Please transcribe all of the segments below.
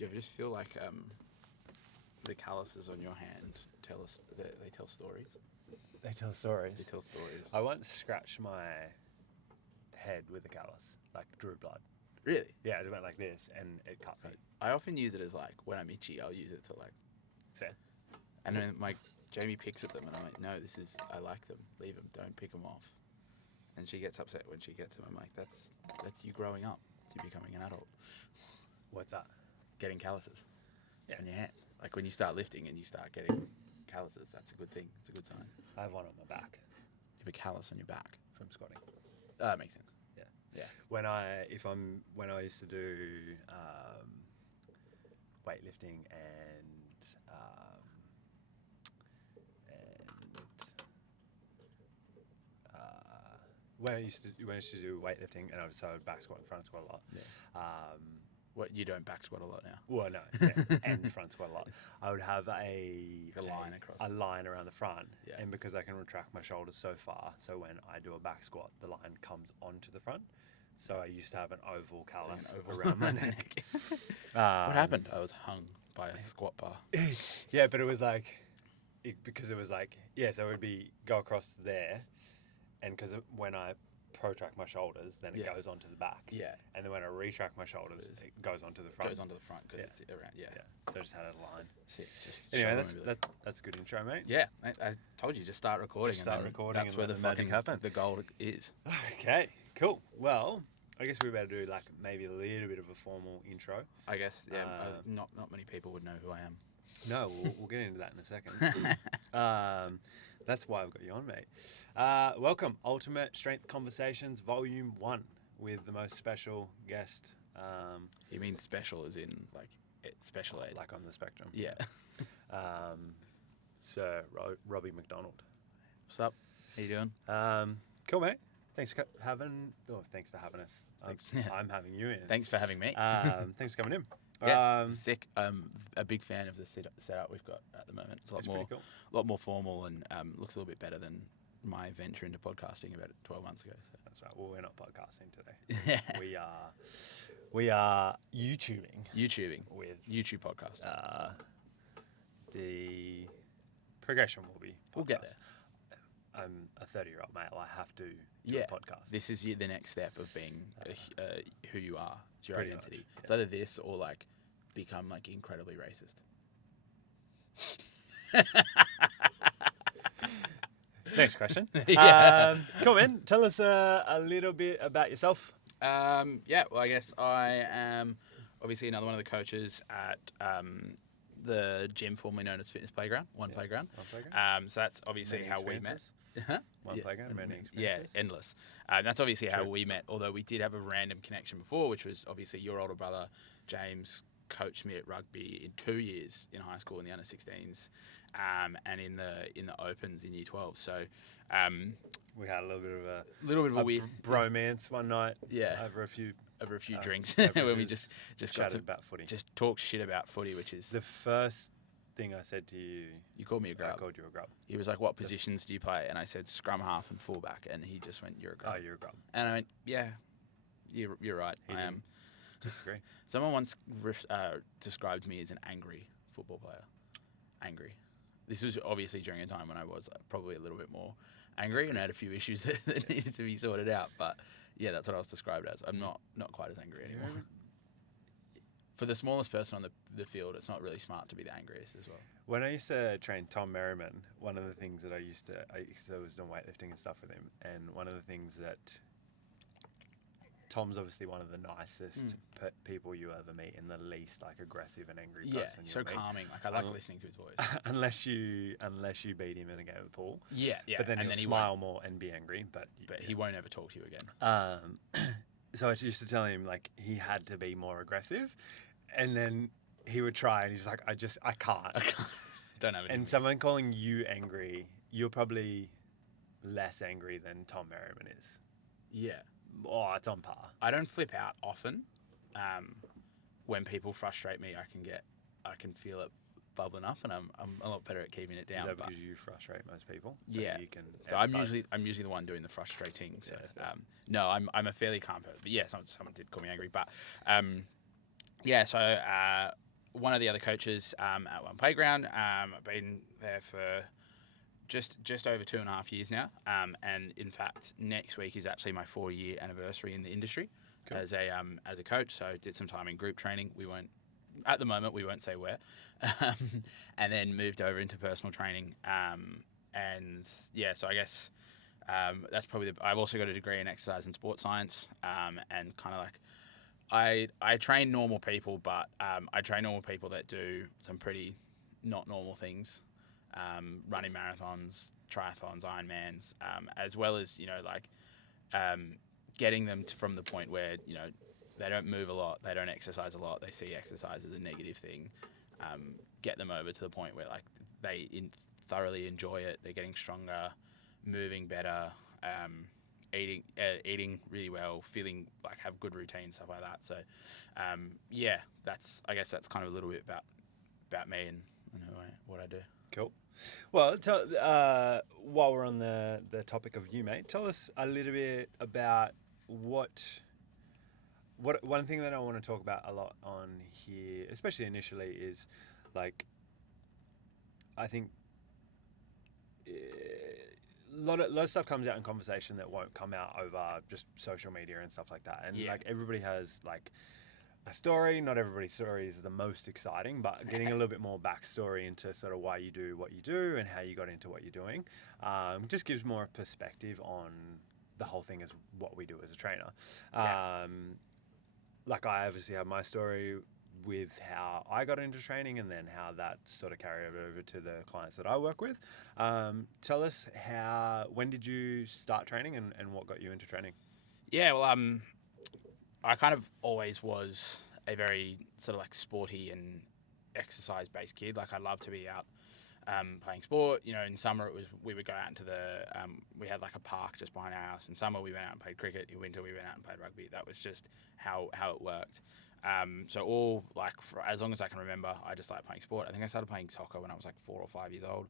Do you ever just feel like the calluses on your hand they tell stories? They tell stories. They tell stories. I once scratched my head with a callus, like drew blood. Really? Yeah, it went like this, and it cut me. I often use it as like when I'm itchy, I'll use it to like. Fair. And then like Jamie picks at them, and I'm like, no, I like them. Leave them. Don't pick them off. And she gets upset when she gets them. I'm like, that's you growing up. It's you becoming an adult. What's that? Getting calluses on your hands. Like when you start lifting and you start getting calluses, that's a good thing. It's a good sign. I have one on my back. You have a callus on your back from squatting. That makes sense. Yeah. When I used to do weightlifting and when I used to do weightlifting, and I would back squat and front squat a lot. Yeah. What, you don't back squat a lot now? Well, no, yeah, and front squat a lot. I would have a line across. A line around the front, yeah. And because I can retract my shoulders so far, so when I do a back squat, the line comes onto the front. So I used to have an oval callus around my neck. What happened? I was hung by a squat bar. Yeah, but it was like, so it would go across there, and because when I protract my shoulders, then it goes onto the back. Yeah. And then when I retract my shoulders, it goes onto the front. Goes onto the front because it's around. Yeah. So I just had a line. Sick. Anyway, that's a good intro, mate. Yeah, I told you, just start recording. That's where the magic happens. The gold is. Okay, cool. Well, I guess we better do like maybe a little bit of a formal intro. I guess, yeah. Not many people would know who I am. No, we'll get into that in a second. That's why I've got you on, mate. Welcome, Ultimate Strength Conversations, Volume 1, with the most special guest. You mean special as in like special ed? Like on the spectrum. Yeah. Sir Robi McDonald. What's up? How you doing? Cool, mate. Thanks for having us. Thanks. I'm having you in. Thanks for having me. Thanks for coming in. Yeah, sick. A big fan of the setup we've got at the moment. It's pretty cool. A lot more formal and looks a little bit better than my venture into podcasting about 12 months ago. So. That's right. Well, we're not podcasting today. We are YouTubing with YouTube podcast. The progression will be podcast. We'll get there. I'm a 30-year-old male. I have to do a podcast. This is the next step of being who you are. It's your identity. Much, yeah. It's either this or like become like incredibly racist. Next question. Yeah. Cool, man. Tell us a little bit about yourself. Well, I guess I am obviously another one of the coaches at the gym formerly known as Fitness Playground, One Playground. So that's obviously how we met. One playground, many experiences. Yeah, endless. That's obviously how we met, although we did have a random connection before, which was obviously your older brother, James, coached me at rugby in 2 years in high school in the under-16s and in the Opens in Year 12. So we had a little bit of a weird bromance one night. Yeah. Over a few drinks when we just got to about footy. Just talk shit about footy, which is the first thing I said to you. You called me a grub. I called you a grub. He was like, "What positions do you play?" And I said, "Scrum half and fullback." And he just went, "You're a grub." Oh, you're a grub. And I went, "Yeah, you're right. I am." Disagree. Someone once described me as an angry football player. Angry. This was obviously during a time when I was probably a little bit more angry and had a few issues that needed to be sorted out. But yeah, that's what I was described as. I'm not quite as angry anymore. For the smallest person on the field, it's not really smart to be the angriest as well. When I used to train Tom Merriman, one of the things that I was doing weightlifting and stuff with him, and one of the things that Tom's obviously one of the nicest people you ever meet, and the least like aggressive and angry person. Yeah, so calming. Like I like listening to his voice. unless you beat him in a game of pool. Yeah. But then he'll smile more and be angry. But he won't ever talk to you again. So I used to tell him like he had to be more aggressive, and then he would try, and he's like, I can't. Don't have it. And someone calling you angry, you're probably less angry than Tom Merriman is. Yeah. Oh, it's on par. I don't flip out often. When people frustrate me, I can feel it bubbling up, and I'm a lot better at keeping it down. Is that because you frustrate most people? So yeah. You can so I'm usually the one doing the frustrating. So no, I'm a fairly calm person. But yeah, someone did call me angry. But yeah, so one of the other coaches at one playground. I've been there for just over 2.5 years now. And in fact, next week is actually my 4-year anniversary in the industry as a coach. So I did some time in group training. At the moment, we won't say where. And then moved over into personal training. So I guess that's probably I've also got a degree in exercise and sports science. And kind of like, I train normal people, but I train normal people that do some pretty not normal things. Running marathons, triathlons, Ironmans, as well as, getting them from the point where, they don't move a lot, they don't exercise a lot, they see exercise as a negative thing, get them over to the point where like they thoroughly enjoy it, they're getting stronger, moving better, eating really well, feeling like have good routines, stuff like that. So, I guess that's kind of a little bit about me and what I do. Cool. Well, while we're on the topic of you, mate, tell us a little bit about what one thing that I want to talk about a lot on here, especially initially, is like, I think a lot of stuff comes out in conversation that won't come out over just social media and stuff like that. And like everybody has like a story. Not everybody's story is the most exciting, but getting a little bit more backstory into sort of why you do what you do and how you got into what you're doing, just gives more perspective on the whole thing as what we do as a trainer. Like I obviously have my story with how I got into training and then how that sort of carried over to the clients that I work with. Tell us when did you start training and what got you into training? Yeah, well, I kind of always was a very sort of like sporty and exercise-based kid. Like I loved to be out playing sport. In summer we would go out into we had like a park just behind our house. In summer we went out and played cricket. In winter we went out and played rugby. That was just how it worked. So all like for as long as I can remember, I just started playing sport. I think I started playing soccer when I was like 4 or 5 years old.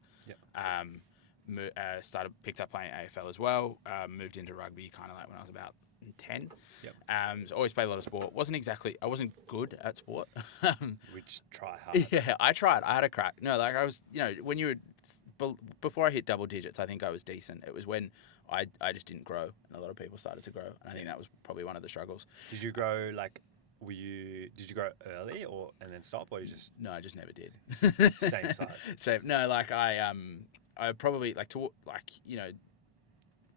Picked up playing AFL as well. Moved into rugby kind of like when I was about 10. So always played a lot of sport. I wasn't good at sport. Which try hard. Yeah, I tried. I had a crack. No, like I was, when you were, before I hit double digits, I think I was decent. It was when I just didn't grow and a lot of people started to grow. And I think that was probably one of the struggles. Did you grow did you grow early and then stop, or you just? No, I just never did. Same size. So no, like I probably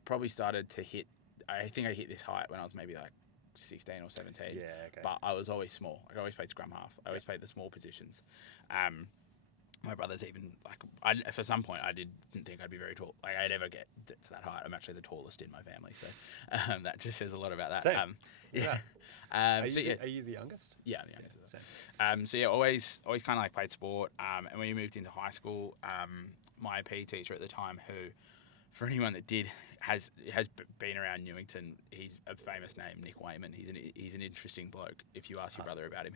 probably started to hit. I think I hit this height when I was maybe like 16 or 17. Yeah, okay. But I was always small. I always played scrum half. I always played the small positions. My brother's even like for some point I didn't think I'd be very tall. Like I'd ever get to that height. I'm actually the tallest in my family, so that just says a lot about that. Same. Yeah. Are you the youngest? Yeah, I'm the youngest. Yeah, same. Always kind of like played sport. And when we moved into high school, my PE teacher at the time, who, for anyone that has been around Newington, he's a famous name, Nick Wayman. He's an interesting bloke. If you ask your brother about him,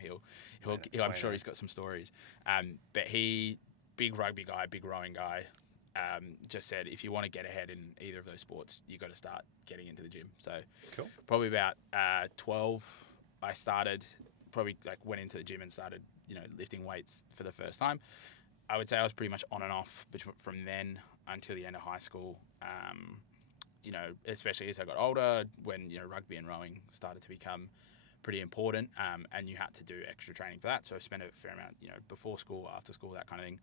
I'm sure he's got some stories. But big rugby guy, big rowing guy, just said if you want to get ahead in either of those sports, you got to start getting into the gym. So cool. Probably about 12, I started. Probably like went into the gym and started lifting weights for the first time. I would say I was pretty much on and off from then until the end of high school. Especially as I got older, when rugby and rowing started to become pretty important, and you had to do extra training for that. So I spent a fair amount, before school, after school, that kind of thing.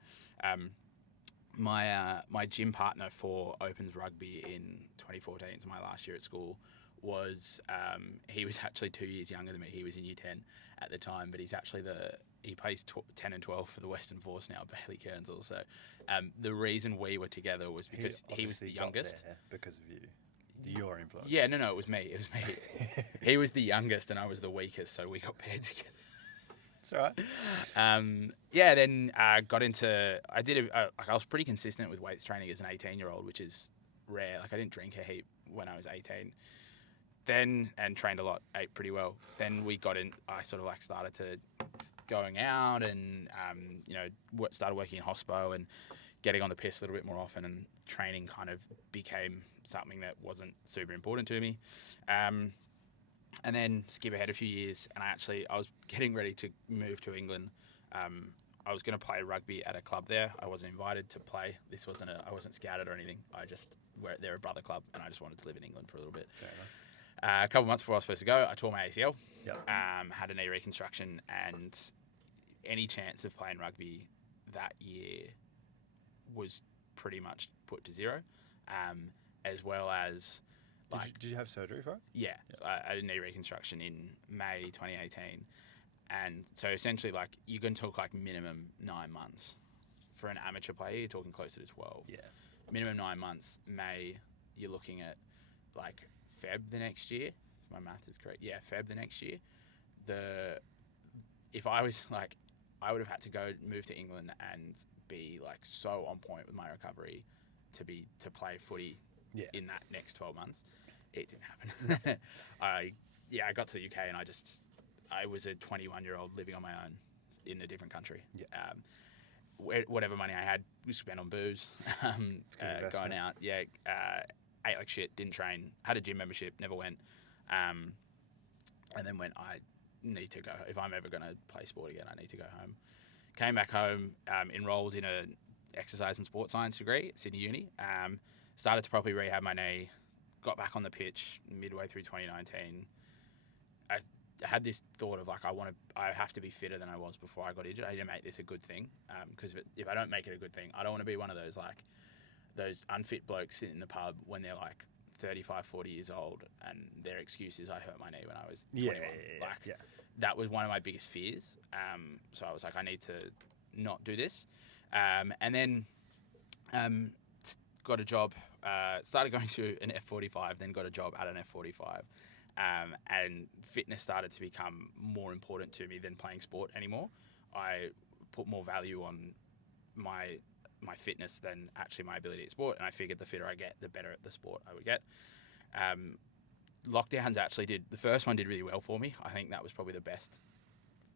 My gym partner for Opens Rugby in 2014, so my last year at school, was he was actually 2 years younger than me. He was in year 10 at the time, but he's actually he plays 10 and 12 for the Western Force now, Bailey Kearnsall. So the reason we were together was because he was the youngest. Because of you. Your influence. Yeah, no, it was me. He was the youngest and I was the weakest, so we got paired together. That's all right. Then got into. I was pretty consistent with weights training as an 18-year-old, which is rare. Like I didn't drink a heap when I was 18. Then and trained a lot, ate pretty well. Then we got in. I sort of like started to going out and started working in hospo and getting on the piss a little bit more often, and training kind of became something that wasn't super important to me. And then skip ahead a few years, and I was getting ready to move to England I was going to play rugby at a club there. I wasn't invited to play. I wasn't scouted or anything. They're a brother club, and I just wanted to live in England for a little bit. Fair enough. A couple of months before I was supposed to go, I tore my ACL. Yep. Had a knee reconstruction, and any chance of playing rugby that year was pretty much put to zero. As well as, Did you have surgery for it? yeah. So I had a knee reconstruction in May 2018. And so essentially, like, you're going to talk like minimum 9 months. For an amateur player, you're talking closer to 12. Yeah. Minimum 9 months. May, you're looking at like Feb the next year. If my maths is correct. Yeah, Feb the next year. If I was like, I would have had to move to England and be like so on point with my recovery to play footy in that next 12 months. It didn't happen. I got to the UK and I was a 21-year-old living on my own in a different country. Yeah. Whatever money I had, we spent on booze, going out. Yeah, ate like shit, didn't train, had a gym membership, never went, and then went, I need to go. If I'm ever going to play sport again, I need to go home. Came back home, enrolled in a exercise and sports science degree at Sydney Uni. Started to properly rehab my knee, got back on the pitch midway through 2019. I had this thought of like, I have to be fitter than I was before I got injured. I need to make this a good thing, because if I don't make it a good thing, I don't want to be one of those like those unfit blokes sitting in the pub when they're like 35, 40 years old and their excuse is I hurt my knee when I was 21. That was one of my biggest fears. So I was like, I need to not do this. And then got a job, started going to an F45, then got a job at an F45. And fitness started to become more important to me than playing sport anymore. I put more value on my fitness than actually my ability at sport, and I figured the fitter I get, the better at the sport I would get. Lockdowns actually the first one did really well for me. I think that was probably the best,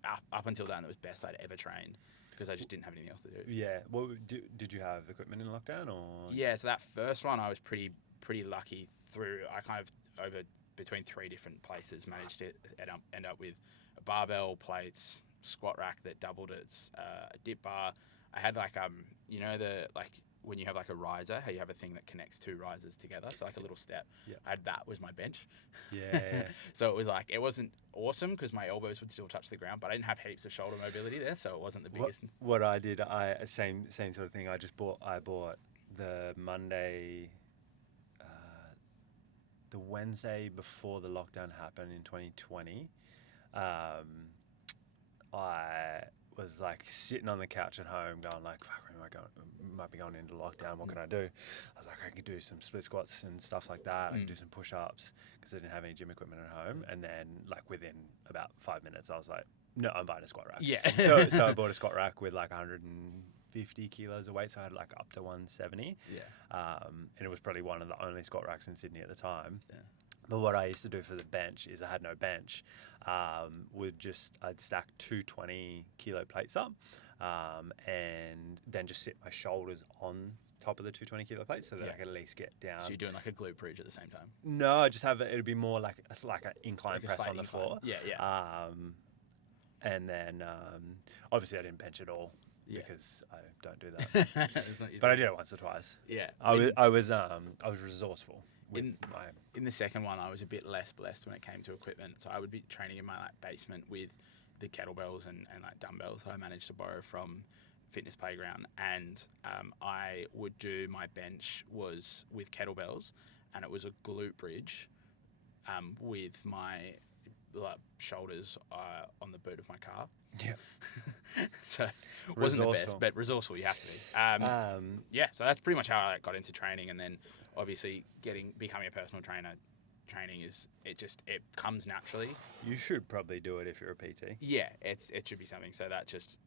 up until then, it was best I'd ever trained, because I just didn't have anything else to do. Yeah. Well, did you have equipment in lockdown or? Yeah, so that first one I was pretty lucky through. I kind of over between 3 different places managed to end up with a barbell, plates, squat rack that doubled as a dip bar. I had like when you have like a riser, how you have a thing that connects 2 risers together, so like a little step. Yeah. That was my bench. Yeah. So it was like, it wasn't awesome because my elbows would still touch the ground, but I didn't have heaps of shoulder mobility there, so it wasn't the biggest. What I did, same sort of thing. I bought the Monday, the Wednesday before the lockdown happened in 2020. I was like sitting on the couch at home going like, fuck, might be going into lockdown, what can I do? I was like, I could do some split squats and stuff like that. I could do some push-ups because I didn't have any gym equipment at home. And then like within about 5 minutes, I was like, no, I'm buying a squat rack. Yeah. So I bought a squat rack with like 150 kilos of weight, so I had like up to 170. Yeah. And it was probably one of the only squat racks in Sydney at the time. Yeah. But what I used to do for the bench is I had no bench. I'd stack 2 20-kilo plates up, and then just sit my shoulders on top of the 2 20-kilo plates so that I could at least get down. So you're doing like a glute bridge at the same time? No, I just have it'd be more like an incline Like a press slight on the incline. floor. Yeah. And then obviously I didn't bench at all because I don't do that. But I did it once or twice. Yeah. I was resourceful. In the second one, I was a bit less blessed when it came to equipment. So I would be training in my like basement with the kettlebells and like dumbbells that I managed to borrow from Fitness Playground, and I would do my bench was with kettlebells, and it was a glute bridge with my shoulders on the boot of my car. Yeah. So it wasn't the best, but resourceful you have to be. Yeah, so that's pretty much how I got into training, and then obviously becoming a personal trainer. Training it comes naturally. You should probably do it if you're a PT. Yeah, it should be something. So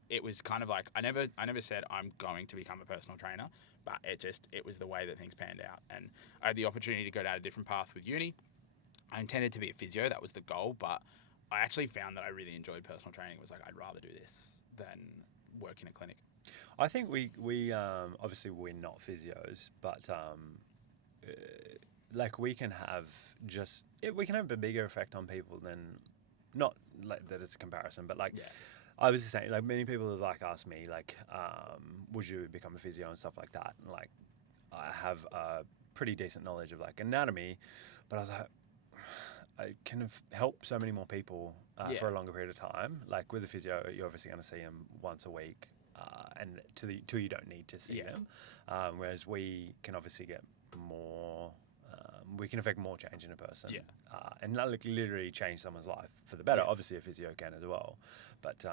it was kind of like I never said I'm going to become a personal trainer, but it was the way that things panned out, and I had the opportunity to go down a different path with uni. I intended to be a physio, that was the goal, but I actually found that I really enjoyed personal training. It was like, I'd rather do this than work in a clinic. I think we obviously we're not physios, but like we can have a bigger effect on people than, not like that it's a comparison, but like I was just saying, like, many people have like asked me, like, would you become a physio and stuff like that? And like, I have a pretty decent knowledge of like anatomy, but I was like, I can help so many more people for a longer period of time. Like with a physio, you're obviously going to see them once a week, and till you don't need to see them. Whereas we can obviously get more. We can affect more change in a person, and like literally change someone's life for the better. Yeah. Obviously, a physio can as well, but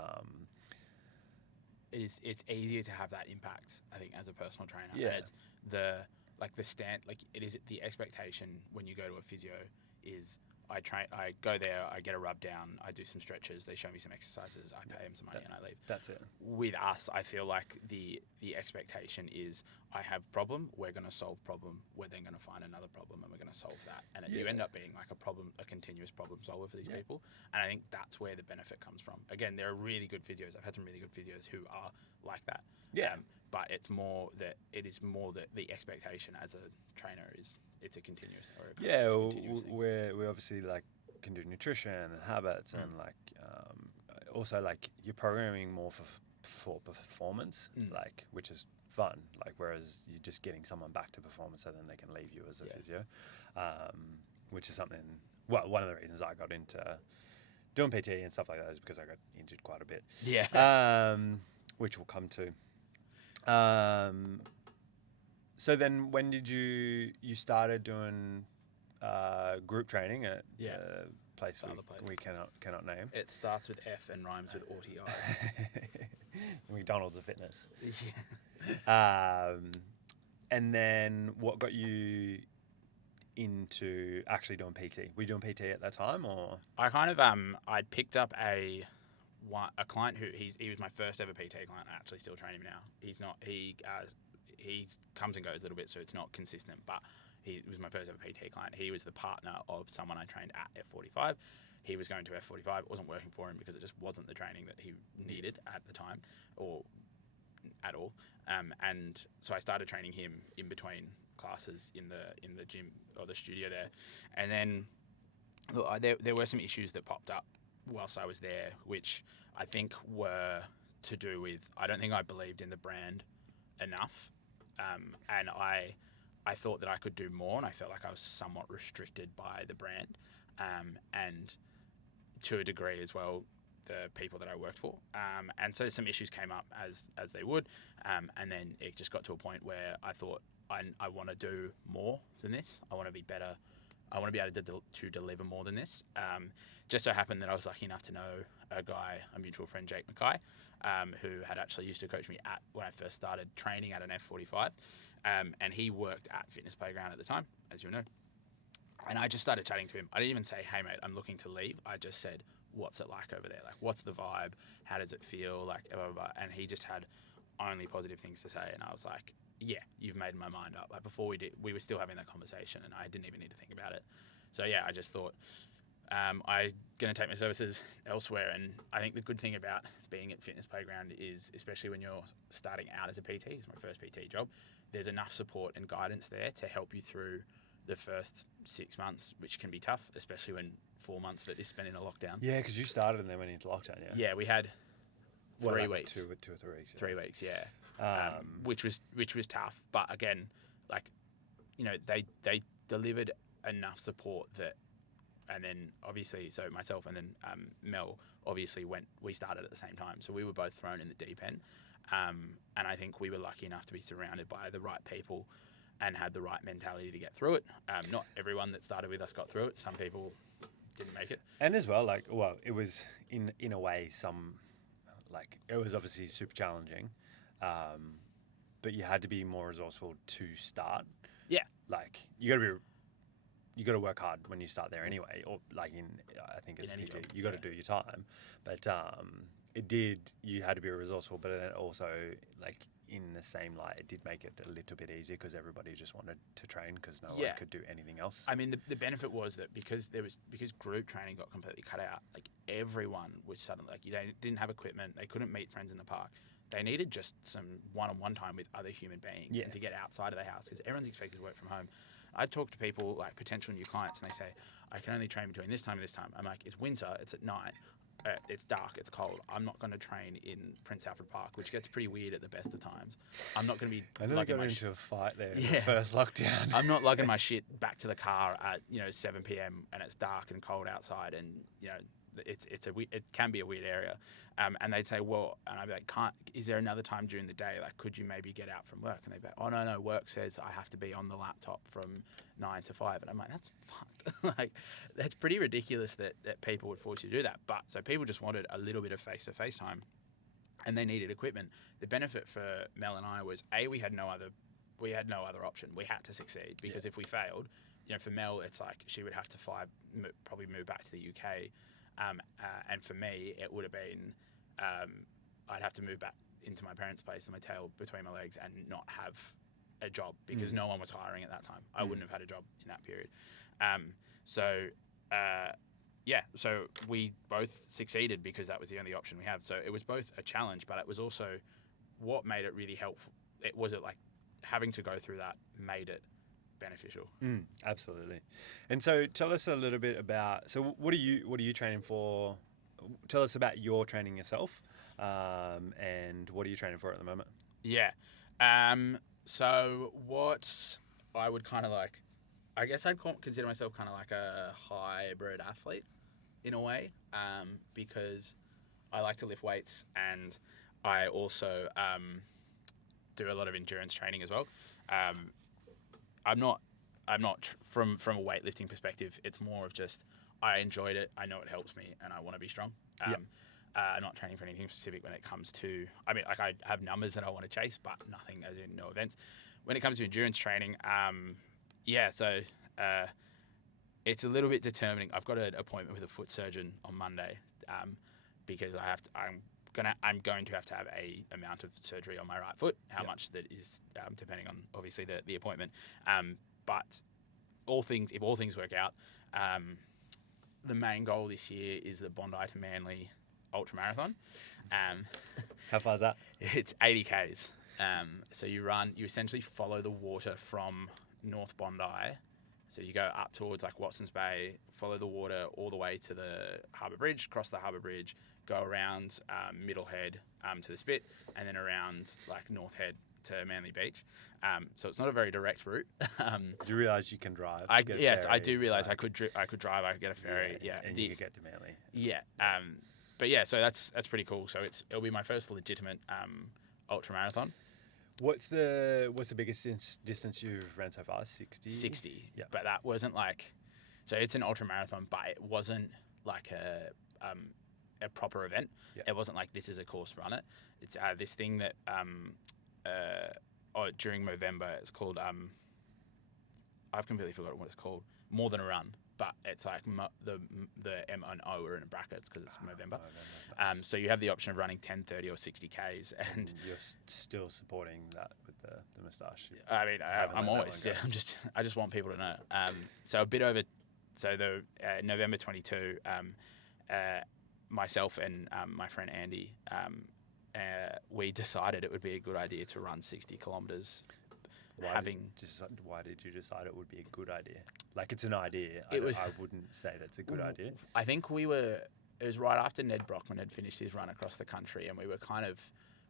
It's easier to have that impact, I think, as a personal trainer. Yeah. And it's it is the expectation when you go to a physio is I go there, I get a rub down, I do some stretches, they show me some exercises, I pay them some money and I leave. That's it. With us, I feel like the expectation is I have problem, we're going to solve problem, we're then going to find another problem and we're going to solve that. And you end up being like a continuous problem solver for these people. And I think that's where the benefit comes from. Again, there are really good physios. I've had some really good physios who are like that. Yeah. But it is more that the expectation as a trainer is it's a continuous. We obviously like can do nutrition and habits and like also like you're programming more for performance, like which is fun. Like whereas you're just getting someone back to performance so then they can leave you as a physio, which is something. Well, one of the reasons I got into doing PT and stuff like that is because I got injured quite a bit. Yeah. Which we'll come to. So then when did you started doing group training at the place we cannot name? It starts with F and rhymes with OTI. McDonald's of fitness. Yeah. And then what got you into actually doing PT? Were you doing PT at that time, or? I kind of I'd picked up a client who he was my first ever PT client. I actually still train him now. He comes and goes a little bit, so it's not consistent, but he was my first ever PT client. He was the partner of someone I trained at F45. He was going to F45. It wasn't working for him because it just wasn't the training that he needed at the time or at all. And so I started training him in between classes in the gym or the studio there. And then there were some issues that popped up whilst I was there, which I think were to do with, I don't think I believed in the brand enough. And I thought that I could do more, and I felt like I was somewhat restricted by the brand, and to a degree as well, the people that I worked for. And so some issues came up as they would, and then it just got to a point where I thought I want to do more than this. I want to be better. I want to be able to deliver more than this. Just so happened that I was lucky enough to know a guy, a mutual friend, Jake Mackay, who had actually used to coach me when I first started training at an F45. And he worked at Fitness Playground at the time, as you know. And I just started chatting to him. I didn't even say, hey, mate, I'm looking to leave. I just said, what's it like over there? Like, what's the vibe? How does it feel? Like, blah, blah, blah. And he just had only positive things to say. And I was like, yeah, you've made my mind up. Like, before we were still having that conversation, and I didn't even need to think about it. So, yeah, I just thought, I'm going to take my services elsewhere. And I think the good thing about being at Fitness Playground is, especially when you're starting out as a PT, it's my first PT job, there's enough support and guidance there to help you through the first 6 months, which can be tough, especially when 4 months of it is spent in a lockdown. Yeah, because you started and then went into lockdown, yeah? Yeah, we had 3 weeks. 2 or 3 weeks. 3 weeks, yeah. Which was tough. But again, like, you know, they delivered enough support that, and then obviously, so myself and then Mel obviously we started at the same time. So we were both thrown in the deep end. And I think we were lucky enough to be surrounded by the right people and had the right mentality to get through it. Not everyone that started with us got through it. Some people didn't make it. And as well, like, well, it was in a way it was obviously super challenging, but you had to be more resourceful to start. Yeah. Like, you got to work hard when you start there anyway, or like I think as a PT, you got to do your time, but you had to be resourceful, but it also, like, in the same light, it did make it a little bit easier because everybody just wanted to train because no one could do anything else. I mean, the benefit was that because group training got completely cut out, like, everyone was suddenly, like, didn't have equipment, they couldn't meet friends in the park. They needed just some one-on-one time with other human beings and to get outside of the house because everyone's expected to work from home. I talk to people, like potential new clients, and they say, I can only train between this time and this time. I'm like, it's winter, it's at night. it's dark, it's cold. I'm not going to train in Prince Alfred Park, which gets pretty weird at the best of times. I'm not going to be. I know they got into a fight there in the Yeah. first lockdown. I'm not lugging my shit back to the car at 7 p.m. and it's dark and cold outside, and it can be a weird area. And they'd say, well, and I'd be like, is there another time during the day? Like, could you maybe get out from work? And they'd be like, oh, no, work says I have to be on the laptop from 9 to 5. And I'm like, that's fucked. Like, that's pretty ridiculous that people would force you to do that. But so people just wanted a little bit of face-to-face time and they needed equipment. The benefit for Mel and I was, we had no other option. We had to succeed because if we failed, for Mel, it's like she would have to fly, probably move back to the UK. And for me, it would have been, I'd have to move back into my parents' place with my tail between my legs and not have a job because no one was hiring at that time. I wouldn't have had a job in that period. So we both succeeded because that was the only option we have. So it was both a challenge, but it was also what made it really helpful. It like having to go through that made it beneficial. Absolutely. And so tell us a little bit about, so what are you training for? Tell us about your training yourself, and what are you training for at the moment? Yeah. So what I would kind of like, I guess I'd consider myself kind of like a hybrid athlete in a way, because I like to lift weights and I also do a lot of endurance training as well. I'm not from a weightlifting perspective. It's more of just I enjoyed it. I know it helps me, and I want to be strong. I'm not training for anything specific when it comes to. I mean, like I have numbers that I want to chase, but nothing as in no events. When it comes to endurance training, so it's a little bit determining. I've got an appointment with a foot surgeon on Monday, because I'm going to have a amount of surgery on my right foot. How much that is depending on obviously the appointment. But if all things work out, the main goal this year is the Bondi to Manly ultra marathon. How far is that? It's 80 k's. So you essentially follow the water from North Bondi. So you go up towards like Watson's Bay, follow the water all the way to the Harbour Bridge, cross the Harbour Bridge, go around Middle Head to the Spit, and then around like North Head to Manly Beach. So it's not a very direct route. Do you realise you can drive? Yes, I do realise I could drive. I could get a ferry. And you could get to Manly. Yeah. But yeah, so that's pretty cool. So it'll be my first legitimate ultra marathon. What's the biggest distance you've ran so far? 60? 60. Yeah. But that wasn't like, so it's an ultra marathon, but it wasn't like a proper event. Yeah. It wasn't like this is a course run it. It's this thing that during Movember it's called I've completely forgotten what it's called. More Than a Run, but it's like the M and O are in brackets because it's Movember. Nice. So you have the option of running 10, 30 or 60 Ks, and you're still supporting that with the moustache. Yeah. I mean, I'm always I just want people to know. So a bit over, so the November 22, myself and my friend Andy, we decided it would be a good idea to run 60 kilometers. Why did you decide it would be a good idea? Like, it's an idea. I wouldn't say that's a good idea. I think it was right after Ned Brockman had finished his run across the country, and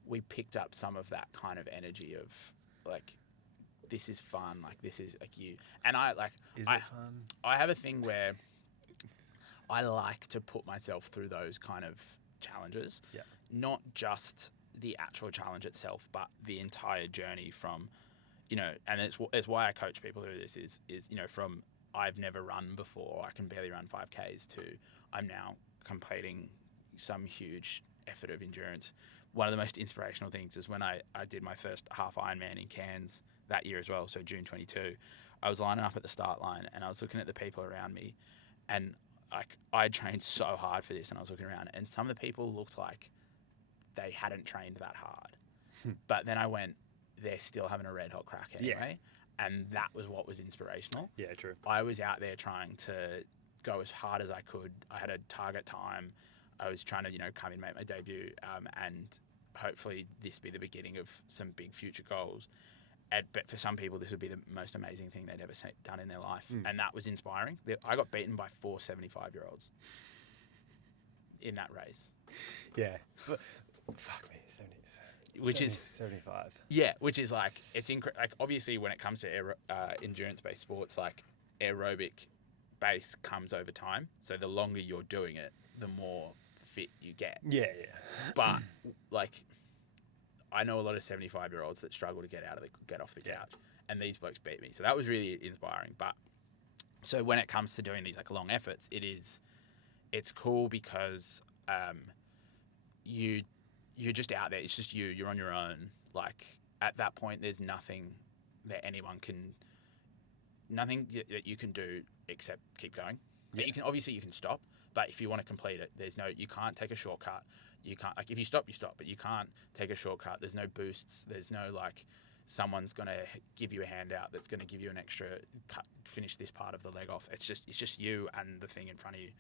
we picked up some of that kind of energy of like, this is fun, like this is like you. And Is it fun? I have a thing where I like to put myself through those kind of challenges. Yeah. Not just the actual challenge itself, but the entire journey from, and it's why I coach people through this is from I've never run before, I can barely run 5Ks, to I'm now completing some huge effort of endurance. One of the most inspirational things is when I did my first half Ironman in Cairns that year as well, so June 22. I was lining up at the start line and I was looking at the people around me, and like I trained so hard for this, and I was looking around and some of the people looked like they hadn't trained that hard. But then I went, they're still having a red hot crack anyway. Yeah. And that was what was inspirational. Yeah, true. I was out there trying to go as hard as I could. I had a target time. I was trying to, come in, make my debut, and hopefully this be the beginning of some big future goals. But for some people, this would be the most amazing thing they'd ever done in their life. And that was inspiring. I got beaten by 4 75-year-olds. in that race. Yeah. Fuck me, 70, Which is 75. Yeah, which is like like obviously when it comes to endurance-based sports, like aerobic base comes over time. So the longer you're doing it, the more fit you get. Yeah. But like, I know a lot of 75-year-olds that struggle to get off the couch, and these blokes beat me. So that was really inspiring. But so when it comes to doing these like long efforts, it's cool because you're just out there. It's just you're on your own. Like at that point, there's nothing that that you can do except keep going. Yeah. You can stop, but if you want to complete it, you can't take a shortcut. You can't, like, if you stop, but you can't take a shortcut. There's no boosts. There's no like someone's gonna give you a handout that's gonna give you an extra finish this part of the leg off. It's just you and the thing in front of you.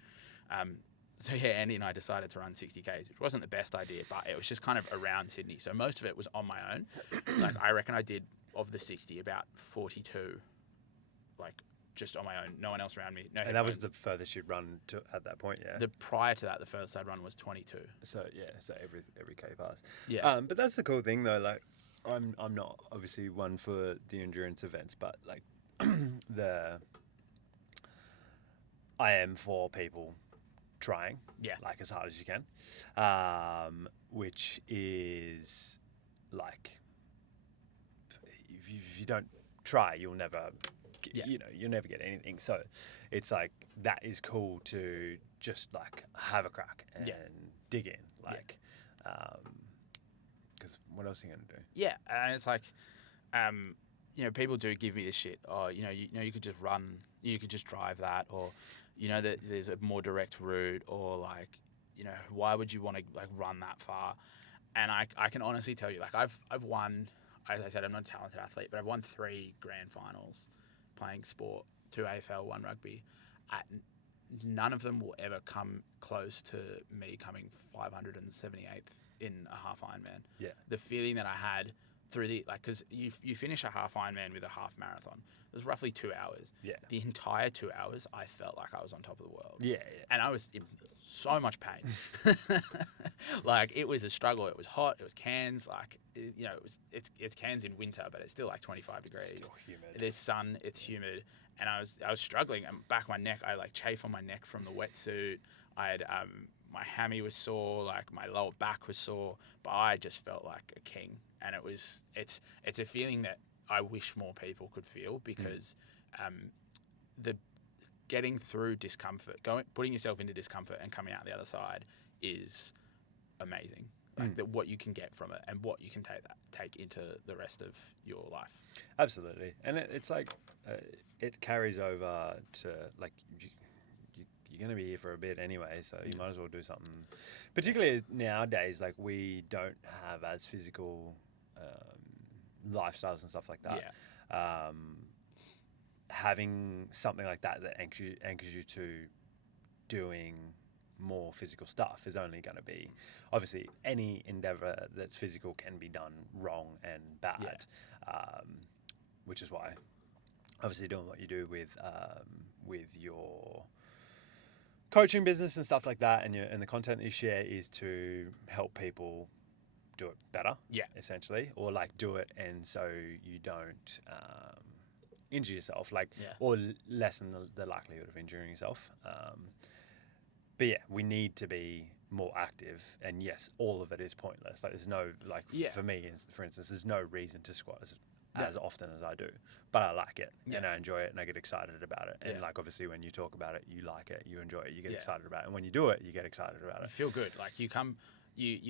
So yeah, Andy and I decided to run 60 Ks, which wasn't the best idea, but it was just kind of around Sydney. So most of it was on my own. Like I reckon I did of the 60 about 42, like just on my own, no one else around me. No. And that was the furthest you'd run to at that point, yeah. Prior to that, the furthest I'd run was 22. So yeah, so every K pass. Yeah. But that's the cool thing though. Like I'm not obviously one for the endurance events, but like I am for people trying, like as hard as you can, which is like if you don't try, you'll never you'll never get anything. So it's like that is cool to just like have a crack and dig in, like because what else are you gonna do? Yeah, and it's like people do give me this shit. Oh, you could just run, you could just drive that, or that there's a more direct route, or like, why would you want to like run that far? And I can honestly tell you, like I've won, as I said, I'm not a talented athlete, but I've won 3 grand finals playing sport, 2 AFL, 1 rugby. None of them will ever come close to me coming 578th in a half Ironman. Yeah. The feeling that I had through because you finish a half Ironman with a half marathon. It was roughly 2 hours. Yeah. The entire 2 hours, I felt like I was on top of the world. Yeah. And I was in so much pain. Like it was a struggle. It was hot. It was Cairns. Like it's Cairns in winter, but it's still like 25 degrees. It's still humid. There's sun. It's humid, and I was struggling. And back of my neck, I like chafe on my neck from the wetsuit. I had my hammy was sore. Like my lower back was sore, but I just felt like a king. And it's a feeling that I wish more people could feel, because the getting through discomfort, putting yourself into discomfort and coming out the other side is amazing. Like what you can get from it and what you can take into the rest of your life. Absolutely. And it's like it carries over to like you're going to be here for a bit anyway, so you might as well do something. Particularly nowadays, like we don't have as physical lifestyles and stuff like that. Yeah. Having something like that anchors you to doing more physical stuff is only going to be, obviously any endeavor that's physical can be done wrong and bad, which is why obviously doing what you do with your coaching business and stuff like that, and the content that you share is to help people do it better, essentially, or like do it and so you don't injure yourself, or lessen the likelihood of injuring yourself. But yeah, we need to be more active, and yes, all of it is pointless. Like there's no for me, for instance, there's no reason to squat as often as I do, but I like it and I enjoy it and I get excited about it. And like obviously when you talk about it, you like it, you enjoy it, you get excited about it, and when you do it, you get excited about it. You feel good. Like you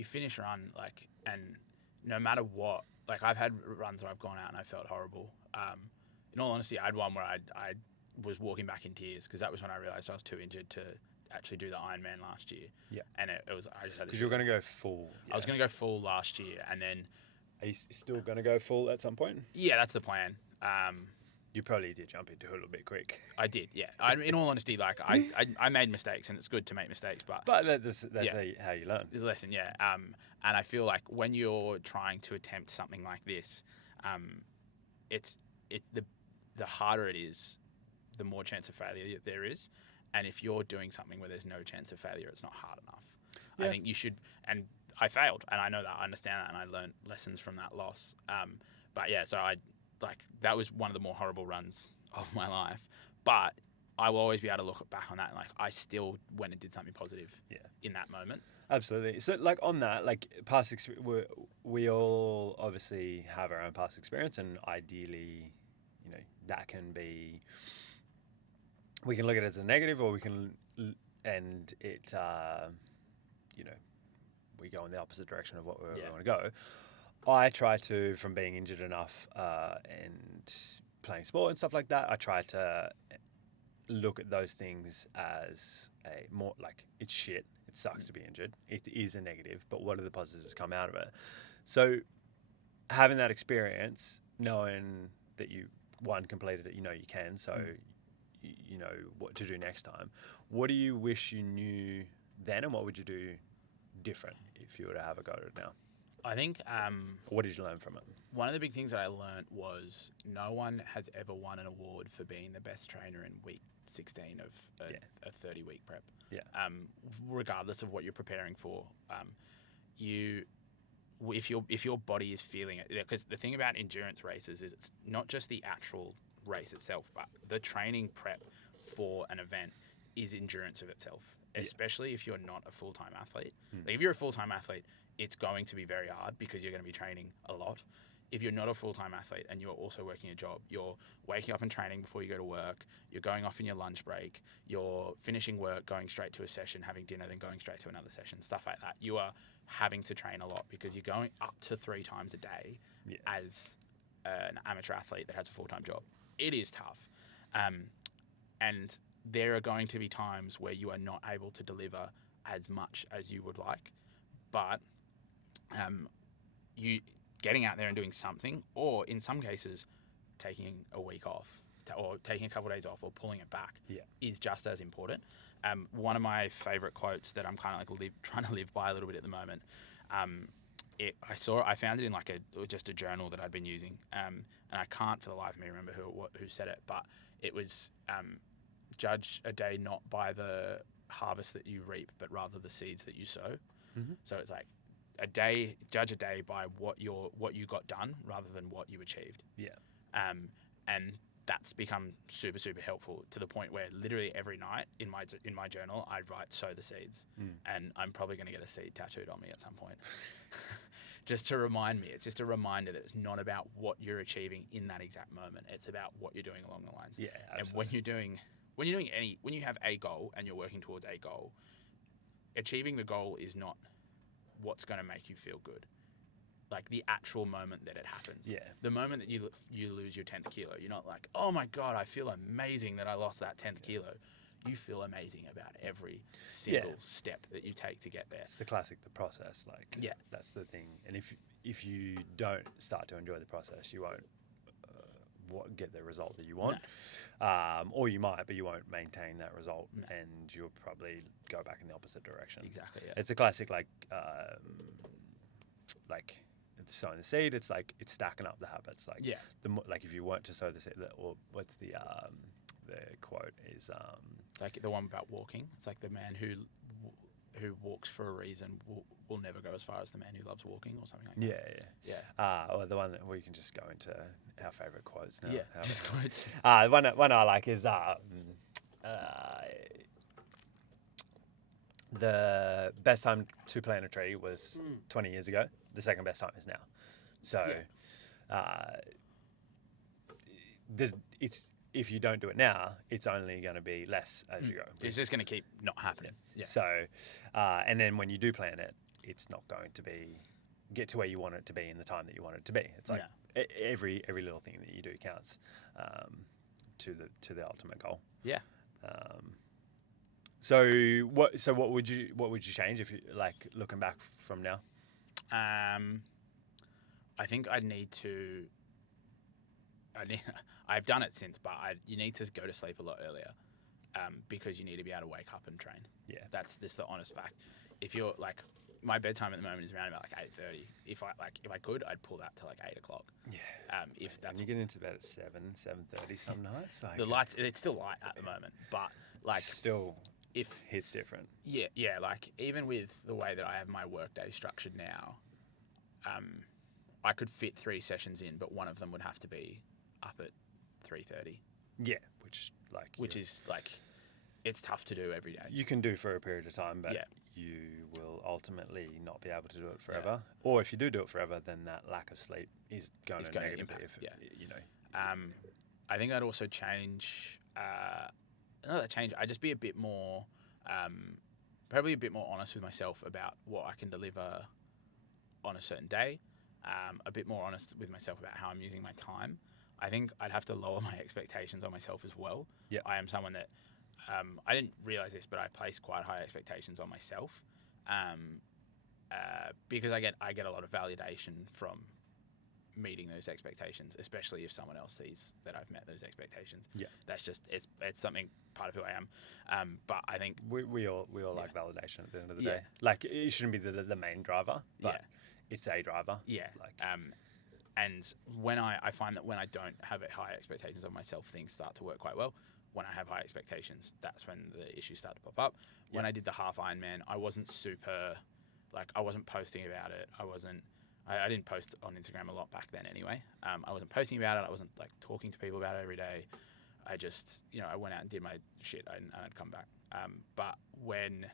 finish a run, like, and no matter what, like I've had runs where I've gone out and I felt horrible. In all honesty, I had one where I was walking back in tears, because that was when I realized I was too injured to actually do the Ironman last year. Yeah. And it was, I just had this. Because you were going to go full. Yeah. I was going to go full last year, and then. Are you still going to go full at some point? Yeah, that's the plan. You probably did jump into it a little bit quick. I did, yeah. In all honesty, like I made mistakes, and it's good to make mistakes, but that's how you learn. There's a lesson, yeah. And I feel like when you're trying to attempt something like this, it's the harder it is, the more chance of failure there is. And if you're doing something where there's no chance of failure, it's not hard enough. I think you should, and I failed, and I know that, I understand that, and I learned lessons from that loss. But yeah, so that was one of the more horrible runs of my life. But I will always be able to look back on that and I still went and did something positive in that moment. Absolutely. So on that, past experience, we all obviously have our own past experience, and ideally, that can be, we can look at it as a negative, or we can, and it, we go in the opposite direction of what we want to go. I try to, from being injured enough and playing sport and stuff like that, I try to look at those things as a more it's shit. It sucks to be injured. It is a negative, but what are the positives come out of it? So having that experience, knowing that you completed it, you can, so you know what to do next time. What do you wish you knew then, and what would you do different if you were to have a go at it now? I think what did you learn from it? One of the big things that I learned was no one has ever won an award for being the best trainer in week 16 of a 30-week prep. Yeah. Regardless of what you're preparing for, if your body is feeling it, because the thing about endurance races is it's not just the actual race itself, but the training prep for an event is endurance of itself. Especially if you're not a full-time athlete. If you're a full-time athlete, it's going to be very hard because you're going to be training a lot. If you're not a full-time athlete and you're also working a job, you're waking up and training before you go to work, you're going off in your lunch break, you're finishing work, going straight to a session, having dinner, then going straight to another session, stuff like that. You are having to train a lot because you're going up to 3 times a day as an amateur athlete that has a full-time job. It is tough. And there are going to be times where you are not able to deliver as much as you would like, but you getting out there and doing something, or in some cases, taking a week off, or taking a couple of days off, or pulling it back, is just as important. One of my favorite quotes that I'm kind of trying to live by a little bit at the moment. I found it in just a journal that I'd been using, and I can't for the life of me remember who said it, but it was. Judge a day not by the harvest that you reap, but rather the seeds that you sow. Mm-hmm. So it's judge a day by what you got done rather than what you achieved. Yeah. And that's become super, super helpful to the point where literally every night in my journal, I write sow the seeds. And I'm probably going to get a seed tattooed on me at some point. Just to remind me, it's just a reminder that it's not about what you're achieving in that exact moment. It's about what you're doing along the lines. Yeah, absolutely. And when you have a goal and you're working towards a goal, achieving the goal is not what's going to make you feel good. The actual moment that it happens. Yeah. The moment that you lose your 10th kilo, you're not like, oh my God, I feel amazing that I lost that 10th kilo. You feel amazing about every single step that you take to get there. It's the process. That's the thing. And if you don't start to enjoy the process, you won't get the result that you want. No. Or you might, but you won't maintain that result, and you'll probably go back in the opposite direction. Exactly. Yeah. It's a classic sowing the seed. It's stacking up the habits. If you weren't to sow the seed, or what's the quote is it's the one about walking. It's the man who walks for a reason will never go as far as the man who loves walking, or something like that. Yeah. Or the one where you can just go into our favourite quotes now. Yeah, just quotes. One I like is the best time to plant a tree was 20 years ago. The second best time is now. So, if you don't do it now, it's only going to be less as you go. It's just going to keep not happening. Yeah. So, and then when you do plant it, it's not going to get to where you want it to be in the time that you want it to be. It's every little thing that you do counts to the ultimate goal. Yeah. So what would you change if you looking back from now? I think I've done it since, but you need to go to sleep a lot earlier, because you need to be able to wake up and train. Yeah, that's just the honest fact. If you're my bedtime at the moment is around about 8:30. If I could, I'd pull that to 8 o'clock. Yeah. If that's and you get into bed at 7:30 some nights. The lights, it's still light at the moment, but still if hits different. yeah, like even with the way that I have my workday structured now, I could fit 3 sessions in, but one of them would have to be up at 3:30. Yeah, which is like, it's tough to do every day. you can do for a period of time, but Yeah. you will ultimately not be able to do it forever. Or if you do it forever, then that lack of sleep is going to negatively impact. affect, you know. I think I'd also change. Not that change. I'd just be a bit more, probably a bit more honest with myself about what I can deliver on a certain day. A bit more honest with myself about how I'm using my time. I think I'd have to lower my expectations on myself as well. Yeah. I am someone that, I didn't realize this, but I place quite high expectations on myself, because I get a lot of validation from meeting those expectations, especially if someone else sees that I've met those expectations. Yeah. That's just, it's something, part of who I am. But I think We all like validation at the end of the Yeah. day. Like, it shouldn't be the main driver, but it's a driver. Yeah. Like, and when I find that when I don't have high expectations of myself, things start to work quite well. When I have high expectations, that's when the issues start to pop up. When I did the half Ironman, I wasn't super, like, I wasn't posting about it. I didn't post on Instagram a lot back then anyway. I wasn't posting about it. I wasn't like talking to people about it every day. I just, I went out and did my shit and I'd come back. But when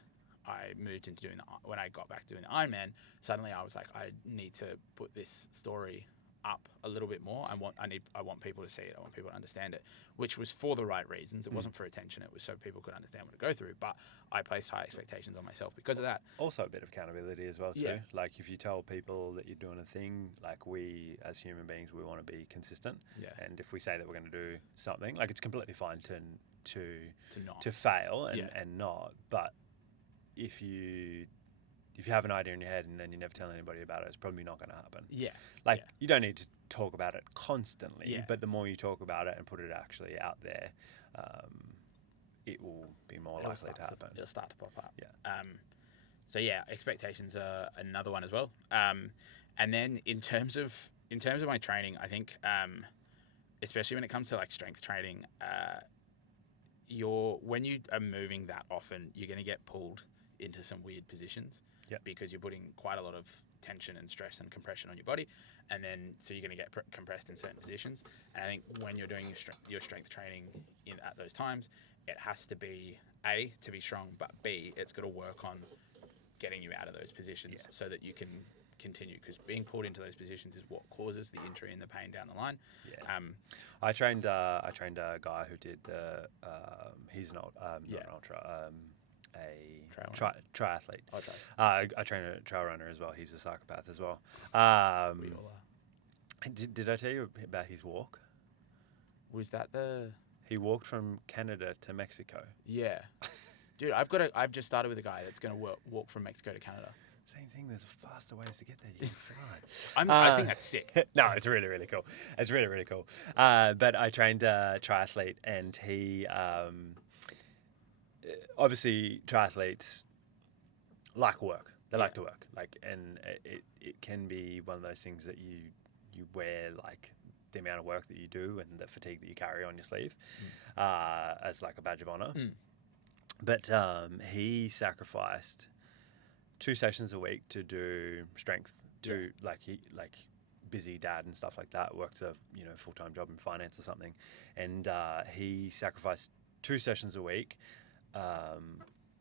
I moved into when I got back doing the Ironman, suddenly I was like, I need to put this story up a little bit more. I want people to see it. I want people to understand it, which was for the right reasons. It wasn't for attention. It was so people could understand what to go through. But I placed high expectations on myself because of that. Also a bit of accountability as well too. Yeah. Like, if you tell people that you're doing a thing, like, we as human beings, we want to be consistent. Yeah. And if we say that we're going to do something, like, it's completely fine not. to fail and, Yeah. and not. But if you have an idea in your head and then you never tell anybody about it, it's probably not going to happen. Yeah. Like, you don't need to talk about it constantly, Yeah. but the more you talk about it and put it actually out there, it will be more likely to happen. It'll start to pop up. Yeah. So yeah, expectations are another one as well. And then in terms of my training, I think, especially when it comes to like strength training, when you are moving that often, you're going to get pulled into some weird positions. Yep. Because you're putting quite a lot of tension and stress and compression on your body, and then so you're going to get compressed in certain positions. And I think when you're doing your strength training at those times, it has to be A, to be strong, but B, it's got to work on getting you out of those positions so that you can continue, because being pulled into those positions is what causes the injury and the pain down the line. Yeah. I trained a guy who did he's not an ultra. A triathlete. Oh, triathlete. I train a trail runner as well. He's a psychopath as well. We all are. Did I tell you about his walk? Was that the? He walked from Canada to Mexico. Yeah, dude. I've just started with a guy that's going to walk from Mexico to Canada. Same thing. There's faster ways to get there. You can fly. I think that's sick. No, it's really, really cool. It's really, really cool. But I trained a triathlete, and he. Obviously, triathletes like work. They like to work, and it can be one of those things that you wear, like, the amount of work that you do and the fatigue that you carry on your sleeve as like a badge of honor. But he sacrificed 2 sessions a week to do strength. Busy dad and stuff like that. Works a full-time job in finance or something, and he sacrificed 2 sessions a week.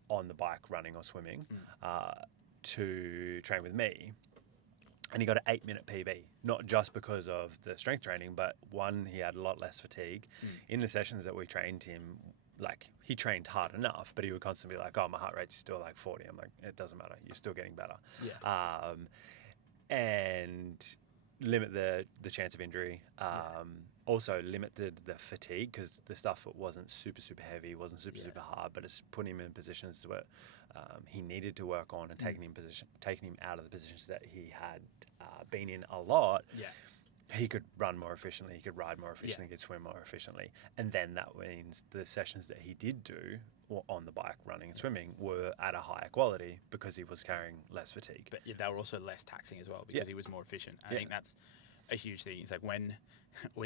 On the bike, running or swimming, to train with me, and he got an 8-minute PB. Not just because of the strength training, but one, he had a lot less fatigue. In the sessions that we trained him, like, he trained hard enough, but he would constantly be like, "Oh, my heart rate's still like 40." I'm like, "It doesn't matter. You're still getting better." Yeah. And limit the chance of injury. Also limited the fatigue, because the stuff wasn't super heavy, wasn't super hard, but it's putting him in positions where he needed to work on and taking him out of the positions that he had been in a lot. Yeah. He could run more efficiently, he could ride more efficiently, he could swim more efficiently. And then that means the sessions that he did do on the bike, running and swimming, were at a higher quality because he was carrying less fatigue. But they were also less taxing as well, because he was more efficient. I think that's a huge thing. It's like when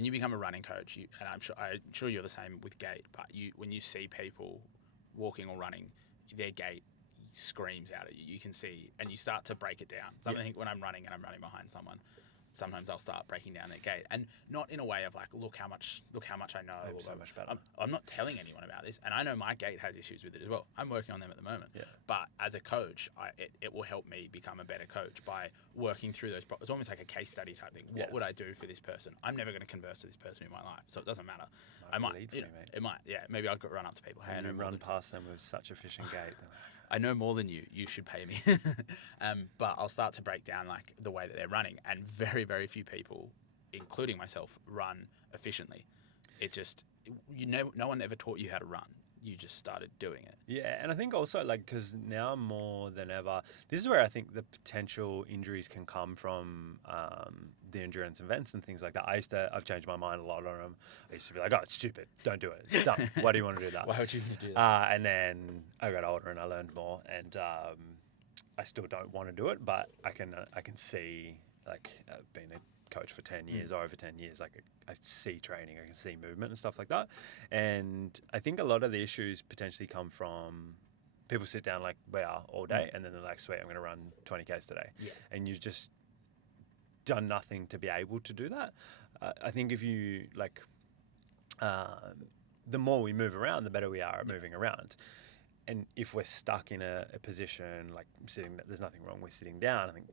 you become a running coach, and I'm sure you're the same with Gate, but when you see people walking or running, their gait screams out at you. You can see, and you start to break it down. Something when I'm running and I'm running behind someone, sometimes I'll start breaking down their gait, and not in a way of like, look how much I know. I'm so much better. I'm not telling anyone about this, and I know my gait has issues with it as well. I'm working on them at the moment. Yeah. But as a coach, it will help me become a better coach by working through those problems. It's almost like a case study type thing. What would I do for this person? I'm never going to converse with this person in my life, so it doesn't matter. I might, mate. it might, yeah. Maybe I'll run up to people. Hey, I know run past them with such efficient gait. I know more than you. You should pay me. But I'll start to break down like the way that they're running, and very, very few people, including myself, run efficiently. It just, no one ever taught you how to run. You just started doing it. Yeah, and I think also like because now more than ever, this is where I think the potential injuries can come from the endurance events and things like that. I've changed my mind a lot on them. I used to be like, oh, it's stupid, don't do it, it's dumb. Why do you want to do that? Why would you do that? And then I got older and I learned more, and I still don't want to do it, but I can see like being a coach for 10 years or over 10 years, like I see training, I can see movement and stuff like that. And I think a lot of the issues potentially come from people sit down like we are all day and then they're like, sweet, I'm going to run 20Ks today. Yeah. And you've just done nothing to be able to do that. I think if you like, the more we move around, the better we are at moving around. And if we're stuck in a position like sitting, there's nothing wrong with sitting down. I think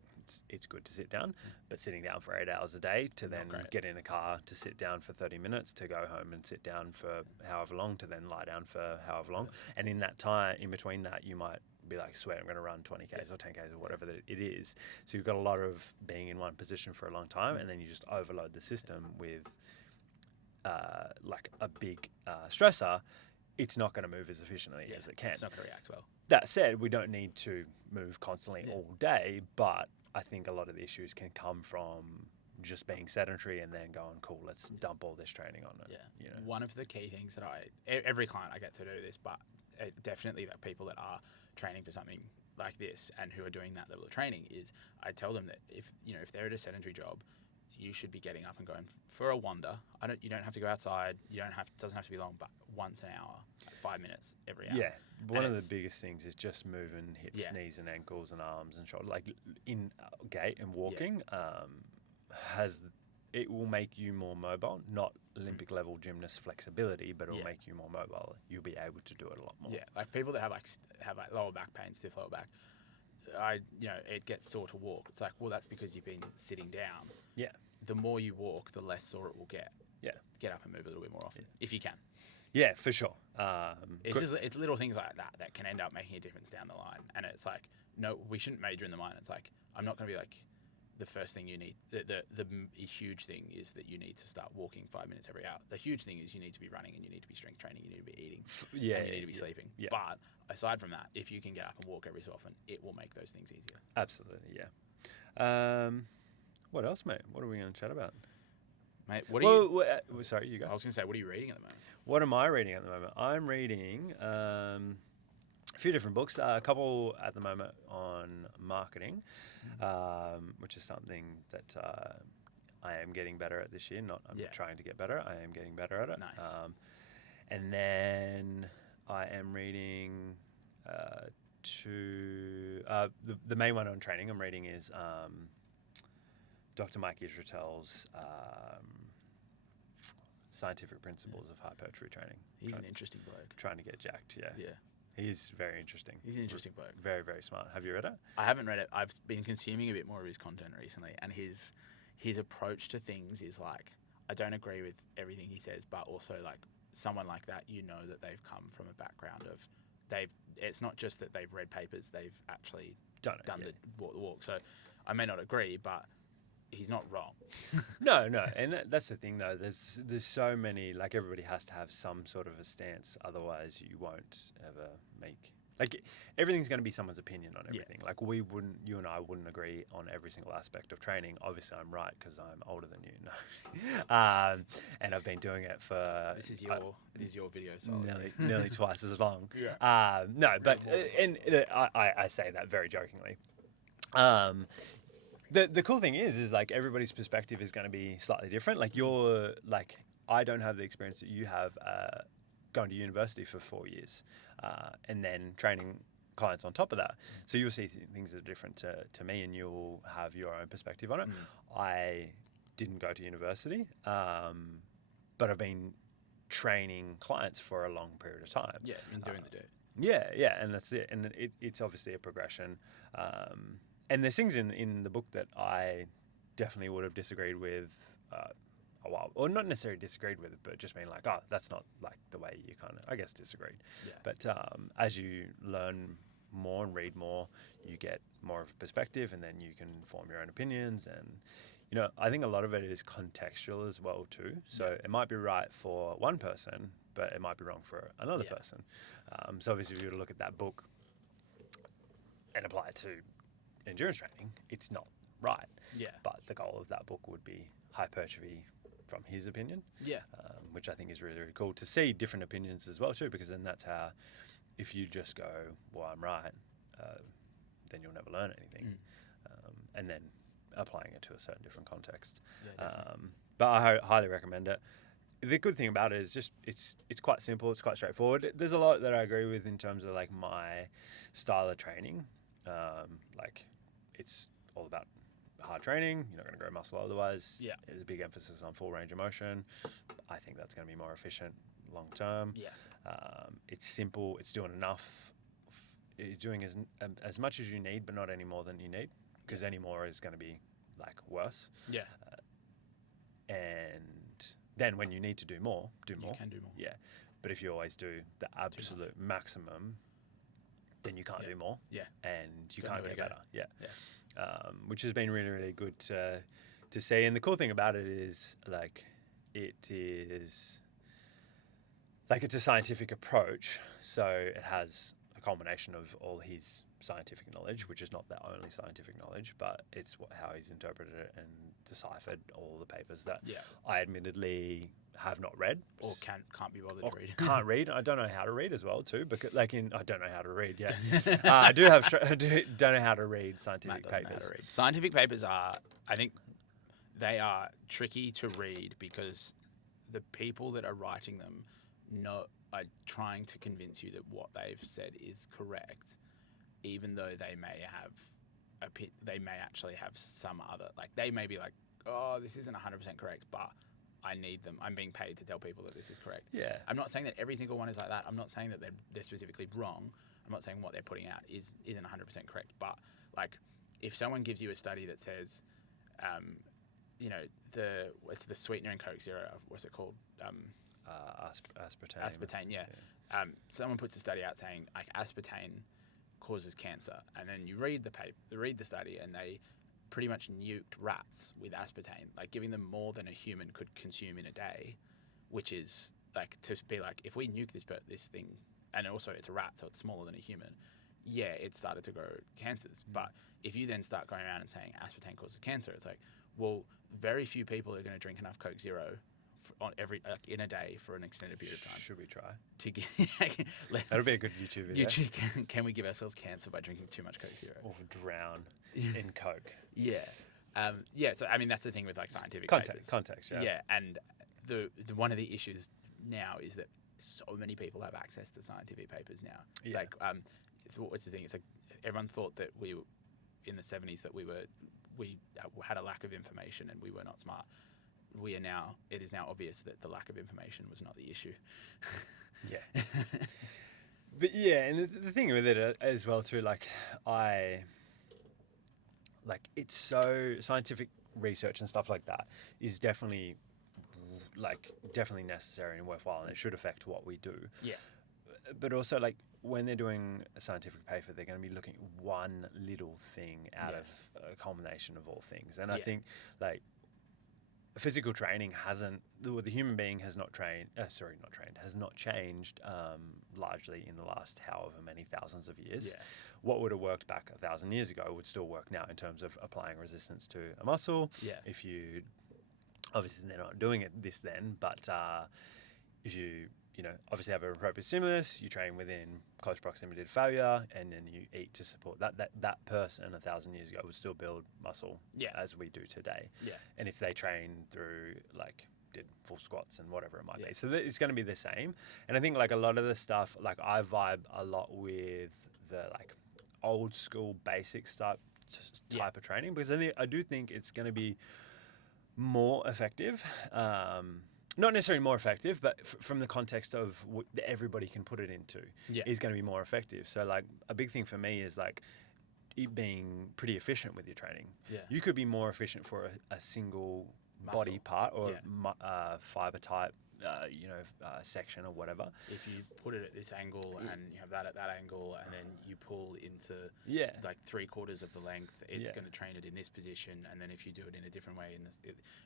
it's good to sit down, but sitting down for 8 hours a day to then get in a car to sit down for 30 minutes to go home and sit down for however long to then lie down for however long. And in that time, in between that, you might be like, sweat, I'm going to run 20Ks or 10Ks or whatever that it is. So you've got a lot of being in one position for a long time, and then you just overload the system with like a big stressor. It's not going to move as efficiently as it can. It's not going to react well. That said, we don't need to move constantly all day, but I think a lot of the issues can come from just being sedentary and then going, cool, let's dump all this training on it. Yeah. You know? One of the key things that every client I get to do this, but definitely that people that are training for something like this and who are doing that level of training is I tell them that if they're at a sedentary job, you should be getting up and going for a wander. You don't have to go outside. Doesn't have to be long, but once an hour, like 5 minutes every hour. Yeah. One of the biggest things is just moving hips, knees and ankles and arms and shoulders. Like in gait and walking, it will make you more mobile, not Olympic level gymnast flexibility, but it will make you more mobile. You'll be able to do it a lot more. Yeah. Like people that have lower back pain, stiff lower back, it gets sore to walk. It's like, well, that's because you've been sitting down. Yeah. The more you walk, the less sore it will get. Yeah. Get up and move a little bit more often, if you can. Yeah, for sure. It's little things like that can end up making a difference down the line. And it's like, no, we shouldn't major in the mind. It's like, I'm not going to be like, the first thing you need, the huge thing is that you need to start walking 5 minutes every hour. The huge thing is you need to be running and you need to be strength training, you need to be eating, and you need to be sleeping. Yeah. But aside from that, if you can get up and walk every so often, it will make those things easier. Absolutely, yeah. What else, mate? What are we going to chat about? Mate, sorry, you go. I was going to say, what are you reading at the moment? What am I reading at the moment? I'm reading a few different books, a couple at the moment on marketing, which is something that I am getting better at this year. I'm trying to get better. I am getting better at it. Nice. And then I am reading the main one on training I'm reading is Dr. Mike Israel's Scientific Principles of Hypertrophy Training. He's an interesting bloke. Trying to get jacked, yeah. Yeah. He's very interesting. He's an interesting bloke. Very, very smart. Have you read it? I haven't read it. I've been consuming a bit more of his content recently, and his approach to things is like, I don't agree with everything he says, but also like someone like that, that they've come from a background of it's not just that they've read papers, they've actually done the walk. So I may not agree, but he's not wrong. No, and that's the thing though. There's so many, like everybody has to have some sort of a stance, otherwise you won't ever make. Like everything's going to be someone's opinion on everything. Yeah. Like you and I wouldn't agree on every single aspect of training. Obviously, I'm right because I'm older than you. No, and I've been doing it for. This is your video, so nearly twice as long. Yeah. No, but I say that very jokingly. The cool thing is like everybody's perspective is going to be slightly different. Like I don't have the experience that you have going to university for 4 years, and then training clients on top of that. So you'll see things that are different to me, and you'll have your own perspective on it. I didn't go to university, but I've been training clients for a long period of time. Yeah, in doing the dirt. Yeah, and that's it. And it's obviously a progression. And there's things in the book that I definitely would have disagreed with a while, or not necessarily disagreed with it, but just being like, oh, that's not like the way you kind of, I guess, disagreed. Yeah. But as you learn more and read more, you get more of a perspective, and then you can form your own opinions. And I think a lot of it is contextual as well too. So it might be right for one person, but it might be wrong for another person. So obviously, if you were to look at that book and apply it to endurance training, it's not right. Yeah. But the goal of that book would be hypertrophy from his opinion. Yeah. Which I think is really, really cool to see different opinions as well too, because then that's how, if you just go, well, I'm right, then you'll never learn anything. And then applying it to a certain different context. Yeah, but I highly recommend it. The good thing about it is just it's quite simple, it's quite straightforward. There's a lot that I agree with in terms of like my style of training. Like it's all about hard training. You're not going to grow muscle otherwise. Yeah. There's a big emphasis on full range of motion. I think that's going to be more efficient long term. Yeah. It's simple. It's doing enough. You're doing as much as you need, but not any more than you need, because any more is going to be like worse. Yeah. And then when you need to do more, do more. You can do more. Yeah. But if you always do the absolute maximum, then you can't do more. Yeah. And you Gotta can't do get it better. again. Yeah. Which has been really, really good to see. And the cool thing about it is like it is like it's a scientific approach. So it has a combination of all his scientific knowledge, which is not the only scientific knowledge, but it's how he's interpreted it and deciphered all the papers that I admittedly have not read Or can't be bothered to read. Can't read. I don't know how to read as well too, because I don't know how to read. Yeah, I don't know how to read scientific Matt doesn't know how papers. to read. Scientific papers are, I think, they are tricky to read because the people that are writing them are trying to convince you that what they've said is correct, even though they may actually have some other, like they may be like, oh, this isn't 100% correct, but I need them. I'm being paid to tell people that this is correct. Yeah. I'm not saying that every single one is like that. I'm not saying that they're specifically wrong. I'm not saying what they're putting out isn't 100% correct. But like, if someone gives you a study that says, it's the sweetener in Coke Zero. What's it called? Aspartame. Aspartame. Yeah. Someone puts a study out saying like aspartame causes cancer, and then you read the study, and they pretty much nuked rats with aspartame, like giving them more than a human could consume in a day, which is like to be like, if we nuke this thing, and also it's a rat, so it's smaller than a human, yeah, it started to grow cancers. But if you then start going around and saying aspartame causes cancer, it's like, well, very few people are going to drink enough Coke Zero in a day for an extended period of time. Should we try? To get, That'll be a good YouTube video. Can we give ourselves cancer by drinking too much Coke Zero? Or drown in Coke. Yeah. So I mean, that's the thing with like scientific papers. Context. Yeah. Yeah, and the one of the issues now is that so many people have access to scientific papers now. It's like what's the thing? It's like everyone thought that we were in the 70s that we had a lack of information and we were not smart. It is now obvious that the lack of information was not the issue. Yeah. But yeah, and the thing with it as well too, it's so scientific research and stuff like that is definitely necessary and worthwhile, and it should affect what we do. Yeah. But also like when they're doing a scientific paper, they're going to be looking at one little thing out of a culmination of all things. And I think like physical training the human being has has not changed largely in the last however many thousands of years. Yeah. What would have worked back 1,000 years ago would still work now in terms of applying resistance to a muscle. Yeah. If you, obviously they're not doing it then, but if you obviously have an appropriate stimulus, you train within close proximity to failure, and then you eat to support that person 1,000 years ago would still build muscle as we do today. Yeah. And if they train through like did full squats and whatever it might Yeah. be. So it's going to be the same. And I think like a lot of the stuff, like I vibe a lot with the like old school basics type of training, because I do think it's going to be more effective. Not necessarily more effective, but from the context of what everybody can put it into, is going to be more effective. So like a big thing for me is like it being pretty efficient with your training. Yeah. You could be more efficient for a single body part or fiber type, section or whatever. If you put it at this angle and you have that at that angle, and then you pull into like 3/4 of the length, it's going to train it in this position. And then if you do it in a different way,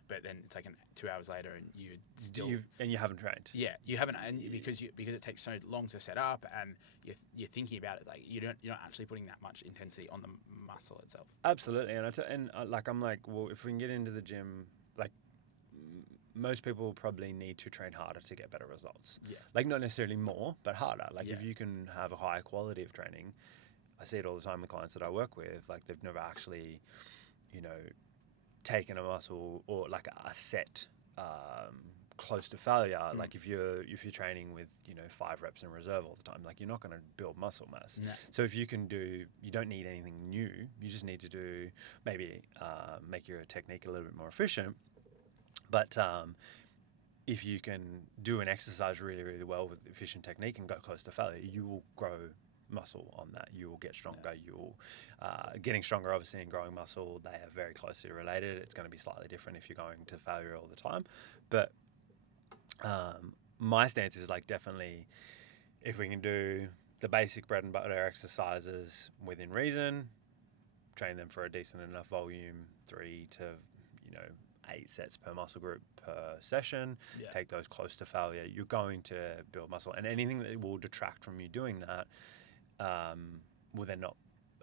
but then it's like 2 hours later, and you still you haven't trained. Yeah, you haven't, and because it takes so long to set up, and you're thinking about it, like you're not actually putting that much intensity on the muscle itself. Absolutely, and I'm like, well, if we can get into the gym, like most people probably need to train harder to get better results. Yeah. Like not necessarily more, but harder. Like if you can have a higher quality of training, I see it all the time with clients that I work with, like they've never actually, taken a muscle or like a set close to failure. Like if you're training with 5 reps in reserve all the time, like you're not going to build muscle mass. No. So if you don't need anything new. You just need to do maybe make your technique a little bit more efficient. But if you can do an exercise really, really well with efficient technique and go close to failure, you will grow muscle on that. You will get stronger. You'll getting stronger, obviously, and growing muscle, they are very closely related. It's going to be slightly different if you're going to failure all the time. But my stance is like definitely if we can do the basic bread and butter exercises within reason, train them for a decent enough volume, 3 to 8 sets per muscle group per session, take those close to failure, you're going to build muscle. And anything that will detract from you doing that will then not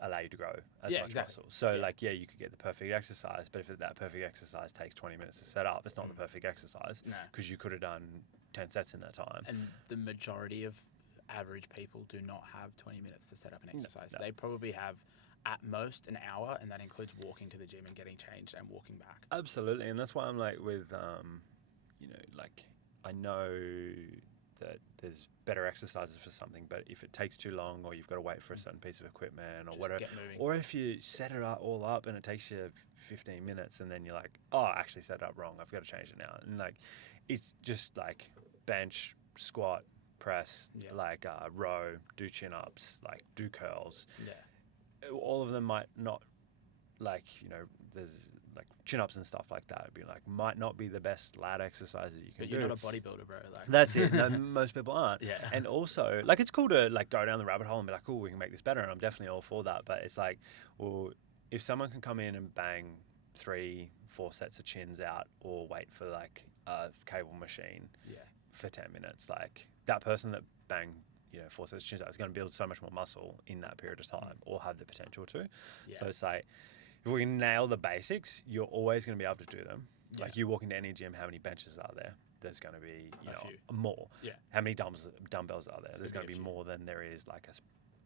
allow you to grow as much muscle. So you could get the perfect exercise, but if that perfect exercise takes 20 minutes to set up, it's not the perfect exercise because you could have done 10 sets in that time. And the majority of average people do not have 20 minutes to set up an exercise. No. They probably have at most an hour, and that includes walking to the gym and getting changed and walking back. Absolutely, and that's why I'm like with, I know that there's better exercises for something, but if it takes too long or you've got to wait for a certain piece of equipment or just whatever, or if you set it all up and it takes you 15 minutes and then you're like, oh, I actually set it up wrong, I've got to change it now. And like, it's just like bench, squat, press, row, do chin-ups, like do curls. Yeah. All of them might not, there's like chin-ups and stuff like that. It'd be like, might not be the best lat exercise that you can do. But you're not a bodybuilder, bro. Like. That's it. No, most people aren't. Yeah. And also, like, it's cool to like go down the rabbit hole and be like, cool, we can make this better. And I'm definitely all for that. But it's like, well, if someone can come in and bang 3-4 sets of chins out or wait for like a cable machine for 10 minutes, like that person that banged 4 sets of chins out is going to build so much more muscle in that period of time or have the potential to. Yeah. So it's like, if we can nail the basics, you're always going to be able to do them. Yeah. Like you walk into any gym, how many benches are there? There's going to be more. Yeah. How many dumbbells are there? There's going to be more than there is like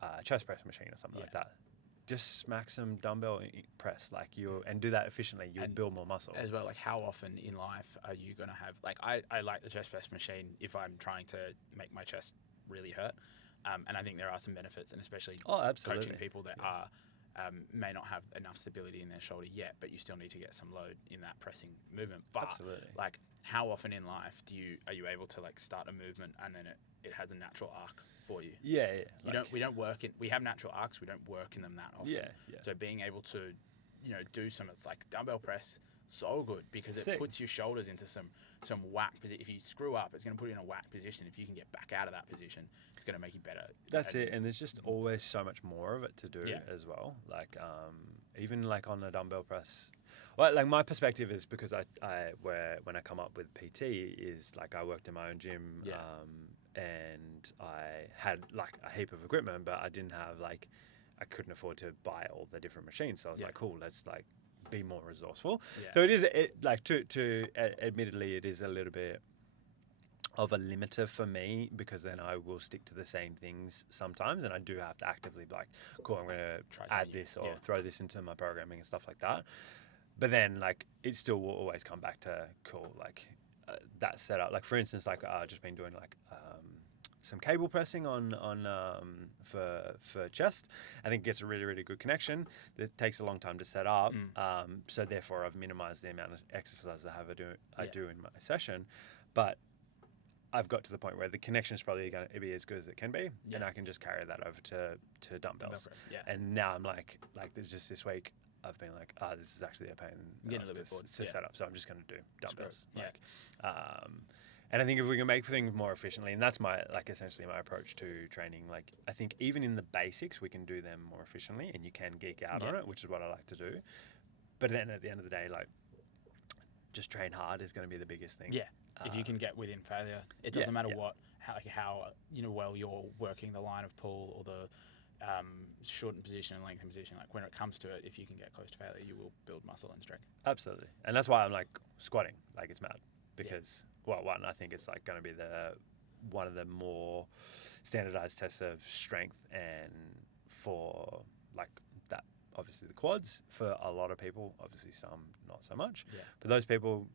a chest press machine or something like that. Just smack some dumbbell press and do that efficiently. You'll build more muscle as well. Like how often in life are you going to have like I like the chest press machine if I'm trying to make my chest really hurt, and I think there are some benefits, and especially coaching people that are may not have enough stability in their shoulder yet, but you still need to get some load in that pressing movement. But like how often in life are you able to like start a movement and then it has a natural arc for you? We don't work in, we have natural arcs, we don't work in them that often. So being able to do some, it's like dumbbell press, so good because it puts your shoulders into some whack position. If you screw up, it's going to put you in a whack position. If you can get back out of that position, it's going to make you better. That's it. And there's just always so much more of it to do as well. Like even like on a dumbbell press, well, like my perspective is because when I come up with PT is like I worked in my own gym and I had like a heap of equipment, but I couldn't afford to buy all the different machines. So I was like, cool, let's like be more resourceful. So it is admittedly it is a little bit of a limiter for me because then I will stick to the same things sometimes, and I do have to actively be like, cool, I'm going to add this or throw this into my programming and stuff like that. But then like it still will always come back to cool, like that setup. Like for instance, like I've just been doing like some cable pressing on for chest. I think it gets a really, really good connection. It takes a long time to set up. So therefore I've minimized the amount of exercise I do in my session. But I've got to the point where the connection is probably going to be as good as it can be, and I can just carry that over to dumbbells. And now I'm like there's just this week I've been like, this is actually a pain to set up, so I'm just going to do dumbbells. And I think if we can make things more efficiently, and that's essentially my approach to training. Like I think even in the basics we can do them more efficiently, and you can geek out on it, which is what I like to do. But then at the end of the day, like just train hard is going to be the biggest thing. Yeah. If you can get within failure, it doesn't matter how well you're working the line of pull or the shortened position and lengthened position. Like when it comes to it, if you can get close to failure, you will build muscle and strength. Absolutely, and that's why I'm like squatting. Like it's mad because one, I think it's like going to be one of the more standardized tests of strength, and for like that, obviously the quads for a lot of people. Obviously some not so much. Yeah. For those people,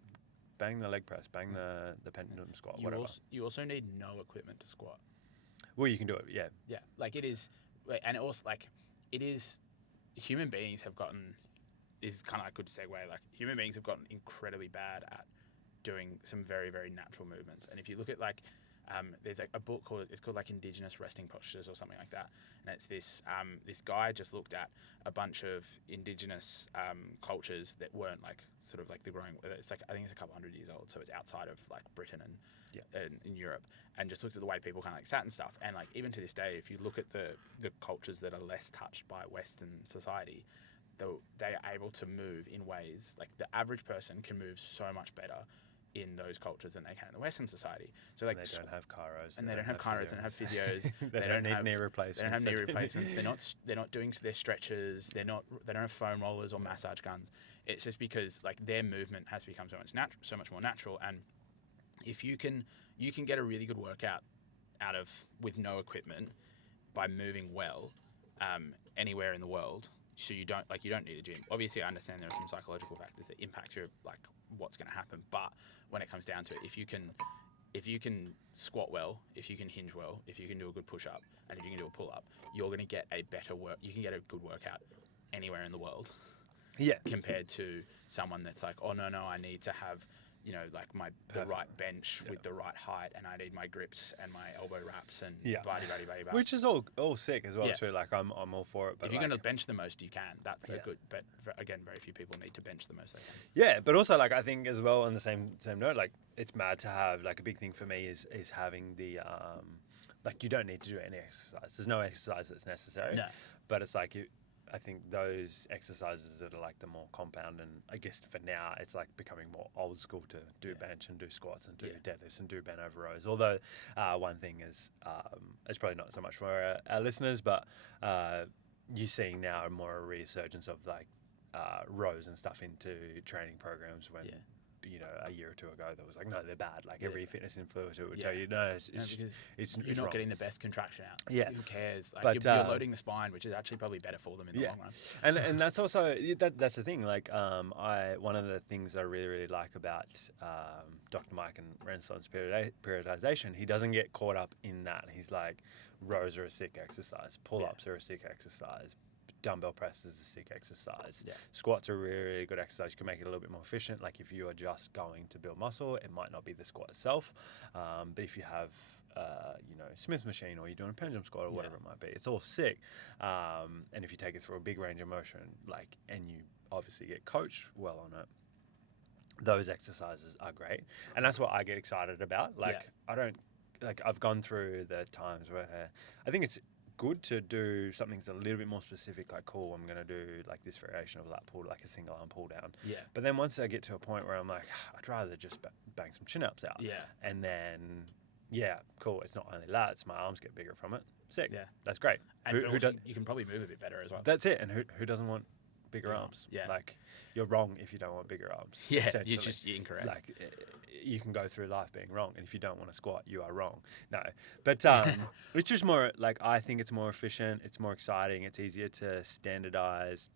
bang the leg press, bang the pendulum squat, whatever. You also need no equipment to squat. Well, you can do it, yeah. Yeah, like it is, and it also like it is. Human beings have gotten. This is kind of a good segue. Like human beings have gotten incredibly bad at doing some very, very natural movements. And if you look at like, there's a book called like Indigenous Resting Postures or something like that. And it's this guy just looked at a bunch of indigenous cultures that weren't like sort of like the growing. It's like I think it's a couple hundred years old, so it's outside of like Britain and in Europe, and just looked at the way people kind of like sat and stuff. And like even to this day, if you look at the cultures that are less touched by Western society, they are able to move in ways like the average person can move so much better in those cultures than they can in the Western society. So like they don't have chiros, and they don't have chiros, they don't have physios, they don't need knee replacements. They don't have knee replacements. They're not doing their stretches. They don't have foam rollers or massage guns. It's just because like their movement has become so much more natural. And if you can get a really good workout out of with no equipment by moving well anywhere in the world. So you don't need a gym. Obviously, I understand there are some psychological factors that impact your like what's going to happen. But when it comes down to it, if you can squat well, if you can hinge well, if you can do a good push up, and if you can do a pull up, you're going to get a better work. You can get a good workout anywhere in the world. Yeah. Compared to someone that's like, oh no, I need to have like the right bench with the right height, and I need my grips and my elbow wraps and blah. Which is all sick as well too. Like I'm all for it. But if you're going to bench the most you can, that's a good. But again, very few people need to bench the most they can. Yeah, but also like I think as well on the same note, like it's mad to have like a big thing for me is having the like you don't need to do any exercise. There's no exercise that's necessary. No. But it's like I think those exercises that are like the more compound, and I guess for now it's like becoming more old school to do bench and do squats and do deadlifts and do bent over rows. Although one thing is, it's probably not so much for our listeners, but you're seeing now more a resurgence of like rows and stuff into training programs when. A year or two ago, that was like, no, they're bad. Like every fitness influencer would tell you, no, it's you're not wrong. getting the best contraction out. Yeah, who cares? Like you're loading the spine, which is actually probably better for them in the long run. And that's also that's the thing. Like one of the things I really really like about Dr. Mike and Renaissance periodization, he doesn't get caught up in that. He's like, rows are a sick exercise, pull ups are a sick exercise. Dumbbell press is a sick exercise. Yeah. Squats are a really, really good exercise. You can make it a little bit more efficient. Like if you are just going to build muscle, it might not be the squat itself. But if you have, Smith machine or you're doing a pendulum squat or whatever it might be, it's all sick. And if you take it through a big range of motion, and you obviously get coached well on it, those exercises are great. And that's what I get excited about. I've gone through the times where I think it's good to do something that's a little bit more specific, like cool, I'm going to do like this variation of lat pull, like a single arm pull down. Yeah. But then once I get to a point where I'm like, I'd rather just bang some chin ups out. Yeah. And then, cool, it's not only lats, my arms get bigger from it. Sick. Yeah. That's great. And you can probably move a bit better as well. That's it. And who doesn't want bigger arms? Yeah. Like, you're wrong if you don't want bigger arms. Yeah, you're just incorrect. Like, you can go through life being wrong, and if you don't want to squat, you are wrong. No, but which is more like, I think it's more efficient, it's more exciting, it's easier to standardize.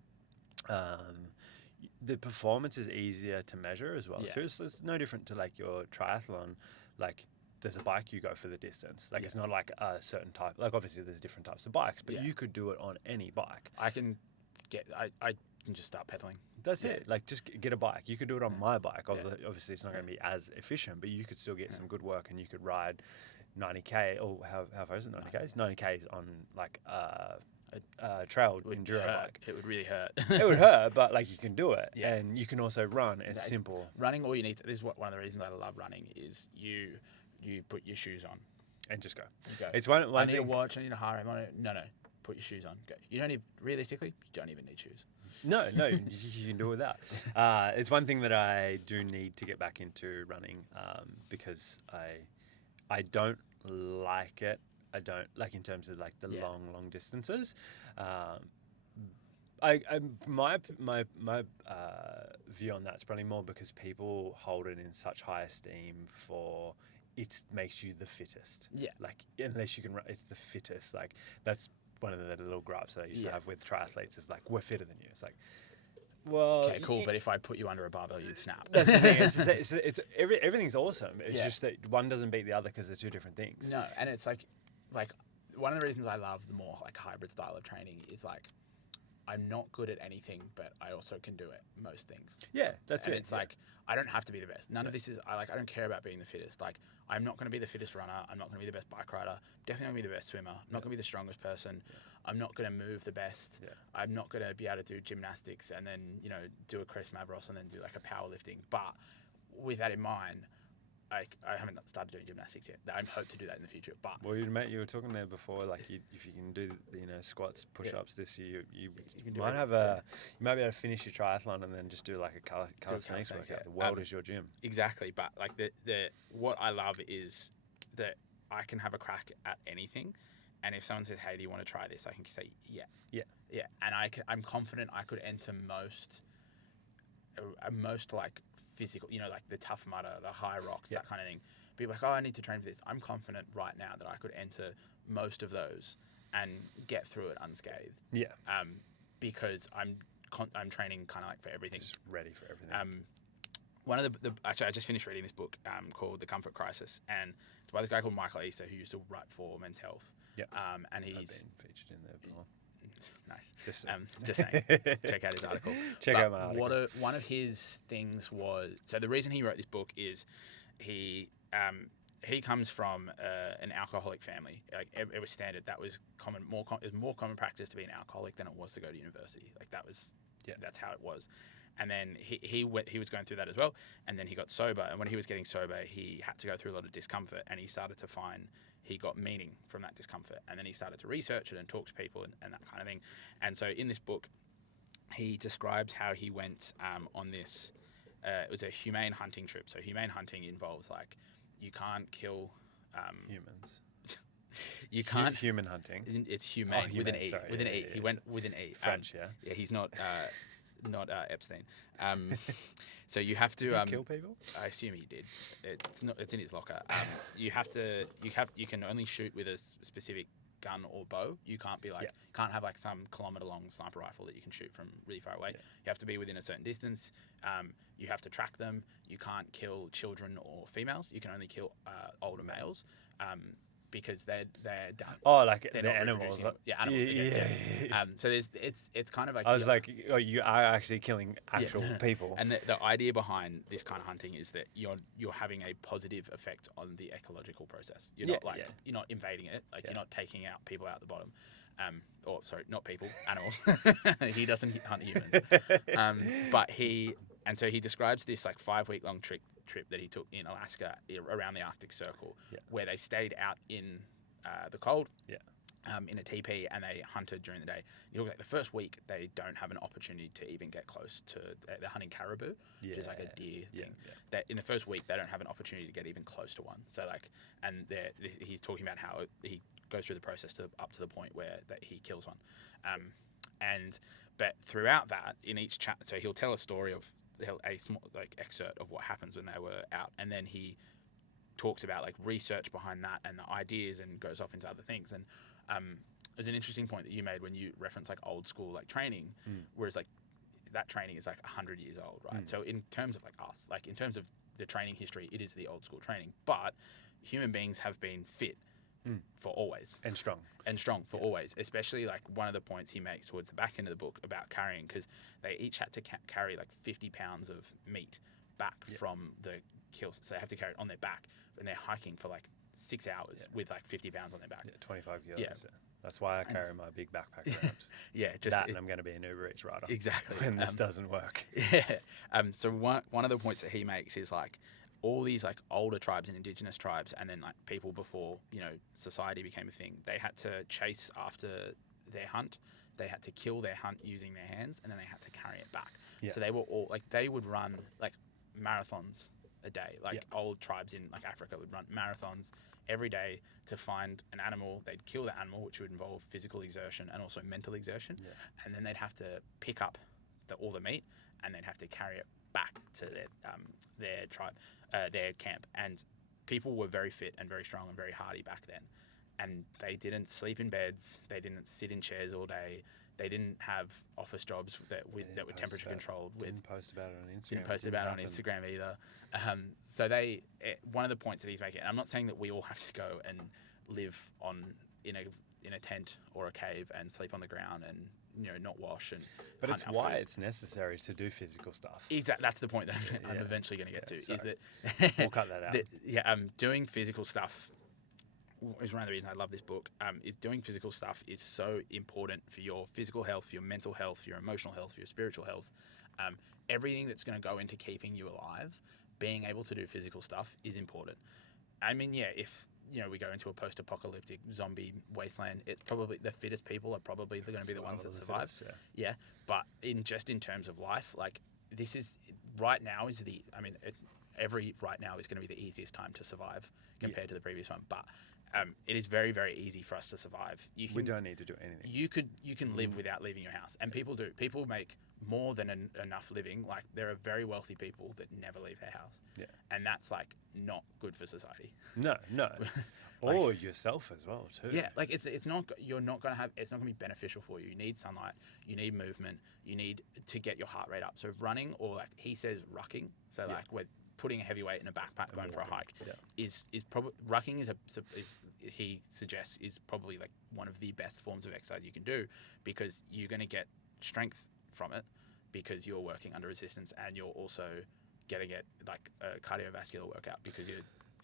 the performance is easier to measure as well Yeah. too. So it's no different to like your triathlon. Like there's a bike, you go for the distance. Like Yeah. it's not like a certain type. Like obviously there's different types of bikes, but Yeah. you could do it on any bike. I can just start pedaling. That's Yeah. it. Like just get a bike. You could do it on Yeah. my bike. Yeah. Obviously it's not going to be as efficient, but you could still get Yeah. some good work, and you could ride 90k or how far is it? 90k's? 90k's on like a trail Would enduro hurt. bike. It would really hurt. It would hurt, but like you can do it, Yeah. and you can also run. It's It's- simple. Running, all you need to, this is one of the reasons I love running is you put your shoes on. And just go. You go. It's one I need a thing. watch. I need a heart rate. No. Put your shoes on. Go. You don't even, realistically, you don't even need shoes. No, you can do it without. It's one thing that I do need to get back into running, because I don't like it. I don't like in terms of like the Yeah. long distances. My view on that's probably more because people hold it in such high esteem for it makes you the fittest. Yeah. Like unless you can run, it's the fittest. Like that's one of the little gripes that I used to Yeah. have with triathletes is like we're fitter than you. It's like, well, Okay, cool. But if I put you under a barbell, you'd snap. that's the thing. It's everything's awesome. It's Yeah. just that one doesn't beat the other because they're two different things. No, and it's like one of the reasons I love the more like hybrid style of training is like I'm not good at anything, but I also can do it most things. Yeah, that's And it. it's yeah. like I don't have to be the best. None of this is I don't care about being the fittest. Like I'm not going to be the fittest runner. I'm not going to be the best bike rider. Definitely not going to be the best swimmer. I'm not going to be the strongest person. I'm not going to move the best. Yeah. I'm not going to be able to do gymnastics and then do a Chris Mavros and then do like a powerlifting. But with that in mind, I haven't started doing gymnastics yet. I hope to do that in the future. But Well, you were talking there before, like if you can do squats, push-ups this year, you can do might it. have you might be able to finish your triathlon and then just do like a calisthenics calisthenics, workout. yeah. The world is your gym. exactly. But like the what I love is that I can have a crack at anything. And if someone says, "Hey, do you want to try this?" I can say, "Yeah, Yeah. yeah." And I'm confident I could enter most like physical, like the Tough Mudder, the high rocks, Yeah. that kind of thing. People are like, "Oh, I need to train for this." I'm confident right now that I could enter most of those and get through it unscathed. Yeah, Because I'm training kind of like for everything. just ready for everything. One of actually, I just finished reading this book called The Comfort Crisis, and it's by this guy called Michael Easter, who used to write for Men's Health. Yeah. And I've he's been featured in there before. nice. Just Just saying. Check out his article. Check But out my article. one of his things was, so the reason he wrote this book is he comes from an alcoholic family. Like it was standard. That was common. It was more common practice to be an alcoholic than it was to go to university. Like that's how it was. And then he was going through that as well. And then he got sober. And when he was getting sober, he had to go through a lot of discomfort. And he started to find he got meaning from that discomfort. And then he started to research it and talk to people and that kind of thing. And so in this book, he describes how he went on this. It was a humane hunting trip. So humane hunting involves like you can't kill Humans. you can't Human hunting. it's humane with an humane, E. sorry, With an yeah, E. yeah, He yeah. went with an E. French, yeah. Yeah, he's not Epstein. So you have to Did he kill people? I assume he did. It's in his locker. You can only shoot with a specific gun or bow. You can't be like can't have like some kilometer long sniper rifle that you can shoot from really far away. Yeah. You have to be within a certain distance. You have to track them. You can't kill children or females. You can only kill older males. Because they're done. Oh, like They're the not animals. reproducing. Yeah, animals. Yeah. So it's kind of like I was like, oh, you are actually killing actual people. And the idea behind this kind of hunting is that you're having a positive effect on the ecological process. You're not you're not invading it. Like you're not taking out people out the bottom. Or sorry, not people, animals. He doesn't hunt humans. But he describes this like 5-week long trip that he took in Alaska around the Arctic Circle, where they stayed out in the cold. In a teepee, and they hunted during the day. You look like the first week, they don't have an opportunity to even get close to. They're hunting caribou, which is like a deer thing. That in the first week, they don't have an opportunity to get even close to one. So like, and he's talking about how he goes through the process up to the point where that he kills one, but throughout that, in each chat, so he'll tell a story of a small like excerpt of what happens when they were out, and then he talks about like research behind that and the ideas, and goes off into other things. And there's an interesting point that you made when you reference like old school like training, whereas like that training is like 100 years old, right? So in terms of like us, like in terms of the training history, it is the old school training. But human beings have been fit for always. And strong. For always, especially like one of the points he makes towards the back end of the book about carrying, because they each had to carry like 50 pounds of meat back from the kills. So they have to carry it on their back, and they're hiking for like 6 hours with like 50 pounds on their back. 25 kilos. Yeah. That's why I carry my big backpack around. And I'm going to be an Uber Eats rider. Exactly. When this doesn't work. So one of the points that he makes is like all these like older tribes and indigenous tribes, and then like people before, society became a thing, they had to chase after their hunt. They had to kill their hunt using their hands, and then they had to carry it back. So they were all like, they would run like marathons a day. Like old tribes in like Africa would run marathons every day to find an animal. They'd kill the animal, which would involve physical exertion and also mental exertion. And then they'd have to pick up all the meat, and they'd have to carry it back to their tribe, their camp. And people were very fit and very strong and very hardy back then. And they didn't sleep in beds. They didn't sit in chairs all day. They didn't have office jobs that were temperature controlled. Didn't post about it on Instagram. Didn't post about it on Instagram either. So one of the points that he's making, and I'm not saying that we all have to go and live in a tent or a cave and sleep on the ground and not wash and. But it's why it's necessary to do physical stuff. Exactly. That's the point that I'm eventually going to get to. Is that we'll cut that out. Doing physical stuff is one of the reasons I love this book. Is doing physical stuff is so important for your physical health, for your mental health, for your emotional health, for your spiritual health. Everything that's going to go into keeping you alive, being able to do physical stuff is important. I mean, if we go into a post-apocalyptic zombie wasteland, it's probably the fittest people are probably going to be the ones that survive. But in terms of life, like this is right now is right now is going to be the easiest time to survive compared to the previous one. But it is very, very easy for us to survive. We don't need to do anything. You can live without leaving your house, and people do. People make more than enough living. Like there are very wealthy people that never leave their house, and that's like not good for society. No, or yourself as well too. Yeah, like it's not you're not gonna have it's not gonna be beneficial for you. You need sunlight, you need movement, you need to get your heart rate up. So running, or like he says rucking. So like we're putting a heavy weight in a backpack, going for a hike, is probably rucking is he suggests is probably like one of the best forms of exercise you can do, because you're going to get strength from it because you're working under resistance, and you're also going to get like a cardiovascular workout because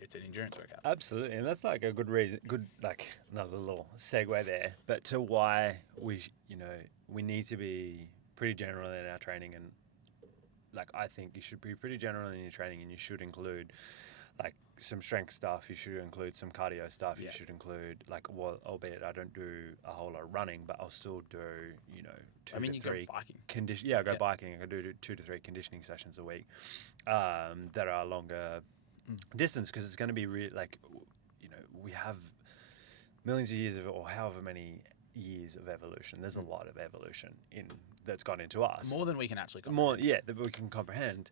it's an endurance workout. Absolutely, and that's like a good reason, like another little segue there, but to why we need to be pretty general in our training. And like I think you should be pretty general in your training, and you should include like some strength stuff, you should include some cardio stuff, you should include like, well, albeit I don't do a whole lot of running, but I'll still do 2 to 3 go biking. I go biking. I do 2 to 3 conditioning sessions a week that are longer distance, because it's going to be we have millions of years or however many years of evolution. There's a lot of evolution that's gone into us, more than we can actually comprehend. That we can comprehend.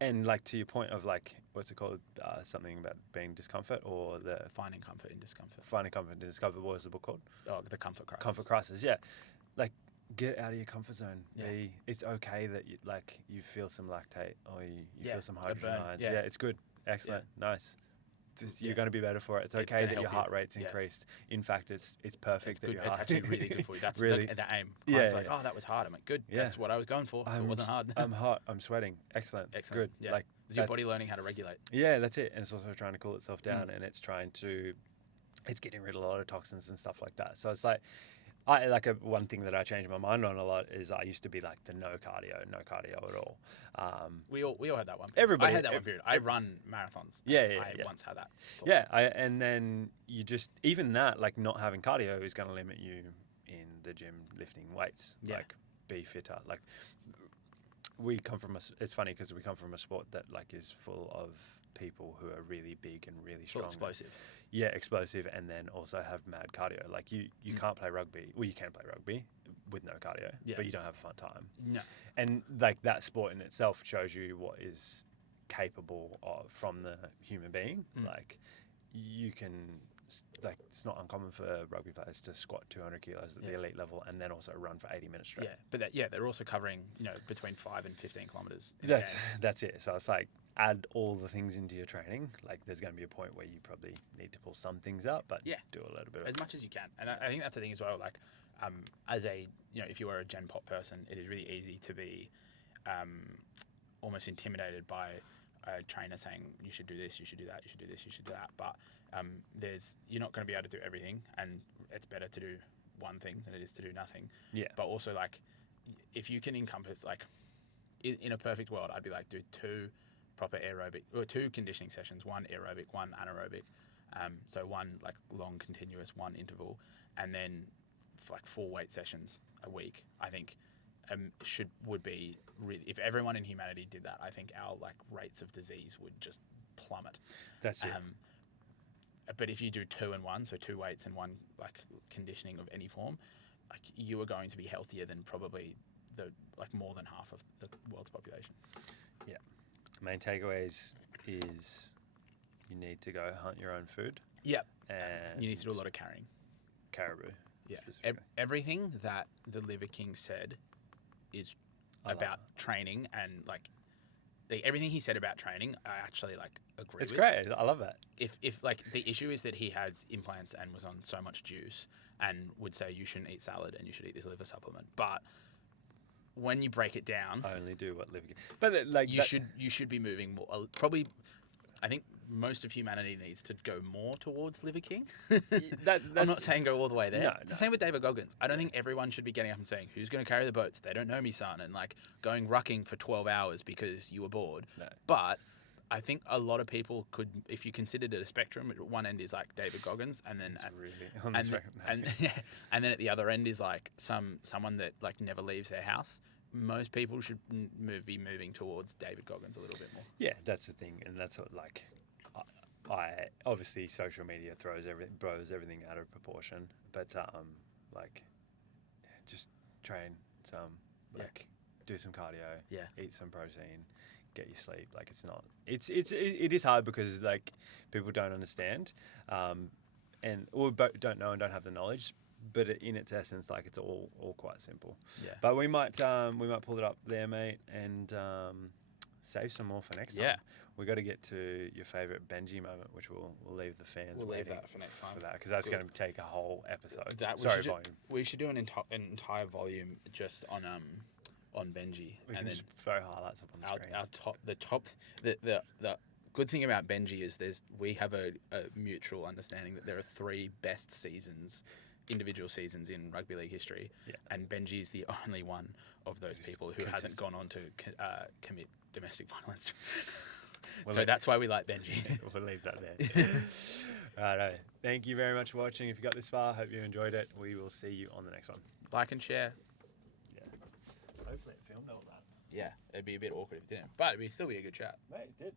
And like to your point of like, what's it called? Something about being discomfort, or finding comfort in discomfort. Finding comfort in discomfort. What was the book called? Oh, The Comfort Crisis. Comfort Crisis. Yeah, like get out of your comfort zone. It's okay that you feel some lactate, or you feel some hydrogen ions. Yeah, it's good. Excellent. Nice. You're going to be better for it. It's okay that your heart rate's increased. In fact, it's perfect that your heart. It's actually really good for you. That's really the aim. Clients like, oh, that was hard. I'm like, good. Yeah. That's what I was going for. It wasn't hard. I'm hot. I'm sweating. Excellent. Good. Yeah. Like, is your body learning how to regulate? Yeah, that's it. And it's also trying to cool itself down, and it's getting rid of a lot of toxins and stuff like that. So it's like, one thing that I changed my mind on a lot is I used to be like the no cardio at all. We all had that one. Everybody. I had that one period. I run marathons. I once had that. And then you just, even that, like not having cardio is going to limit you in the gym lifting weights. Like be fitter. Like it's funny because we come from a sport that like is full of people who are really big and really strong. Explosive. Yeah, explosive, and then also have mad cardio. Like you can't play rugby. Well, you can play rugby with no cardio, but you don't have a fun time. No. And like that sport in itself shows you what is capable of from the human being. Like you can like it's not uncommon for rugby players to squat 200 kilos at the elite level and then also run for 80 minutes straight. Yeah, but they're also covering between 5 and 15 kilometers. That's it. So it's like add all the things into your training. Like there's going to be a point where you probably need to pull some things up, but do a little bit of as much as you can. And I think that's the thing as well. Like as a if you were a Gen Pop person, it is really easy to be almost intimidated by a trainer saying you should do this, you should do that, you should do this, you should do that. But you're not going to be able to do everything, and it's better to do one thing than it is to do nothing. Yeah. But also like if you can encompass like in a perfect world, I'd be like do 2 proper aerobic or 2 conditioning sessions, 1 aerobic, 1 anaerobic. So 1 like long continuous, 1 interval, and then like 4 weight sessions a week. I think would be really, if everyone in humanity did that, I think our like rates of disease would just plummet. That's it. But if you do 2 and 1, so 2 weights and 1 like conditioning of any form, like you are going to be healthier than probably more than half of the world's population. Yeah. Main takeaways is you need to go hunt your own food. Yep. And you need to do a lot of carrying. Caribou. Yeah. Everything that the Liver King said is about training, and like everything he said about training, I actually like agree with. It's great. I love that. If like the issue is that he has implants and was on so much juice and would say you shouldn't eat salad and you should eat this liver supplement, but when you break it down, I only do what liver. But like you should be moving more. Probably, I think most of humanity needs to go more towards Liver King. I'm not saying go all the way there. It's the same with David Goggins. I don't think everyone should be getting up and saying, "Who's going to carry the boats? They don't know me, son," and like going rucking for 12 hours because you were bored. No. But I think a lot of people could, if you considered it a spectrum, at one end is like David Goggins, and then and then at the other end is like someone that like never leaves their house. Most people should be moving towards David Goggins a little bit more. Yeah, that's the thing, and that's what like I obviously social media throws everything out of proportion, but like just train some, like do some cardio, eat some protein, get your sleep. Like it is hard because like people don't understand, or don't know and don't have the knowledge. But in its essence, like it's all quite simple. Yeah. But we might pull it up there, mate, and save some more for next time. Yeah. We got to get to your favorite Benji moment, which we'll leave the fans. We'll leave that for next time. Because that's going to take a whole episode. Volume. We should do an entire volume just on Benji, and then just throw highlights up on the screen. The good thing about Benji is we have a mutual understanding that there are 3 best individual seasons in rugby league history, and Benji is the only one of those people who hasn't gone on to commit domestic violence. That's why we like Benji. We'll leave that there. Righto. Thank you very much for watching. If you got this far, hope you enjoyed it. We will see you on the next one. Like and share. Yeah. Hopefully it filmed all that. Yeah, it'd be a bit awkward if it didn't, but it'd still be a good chat. Mate, it did.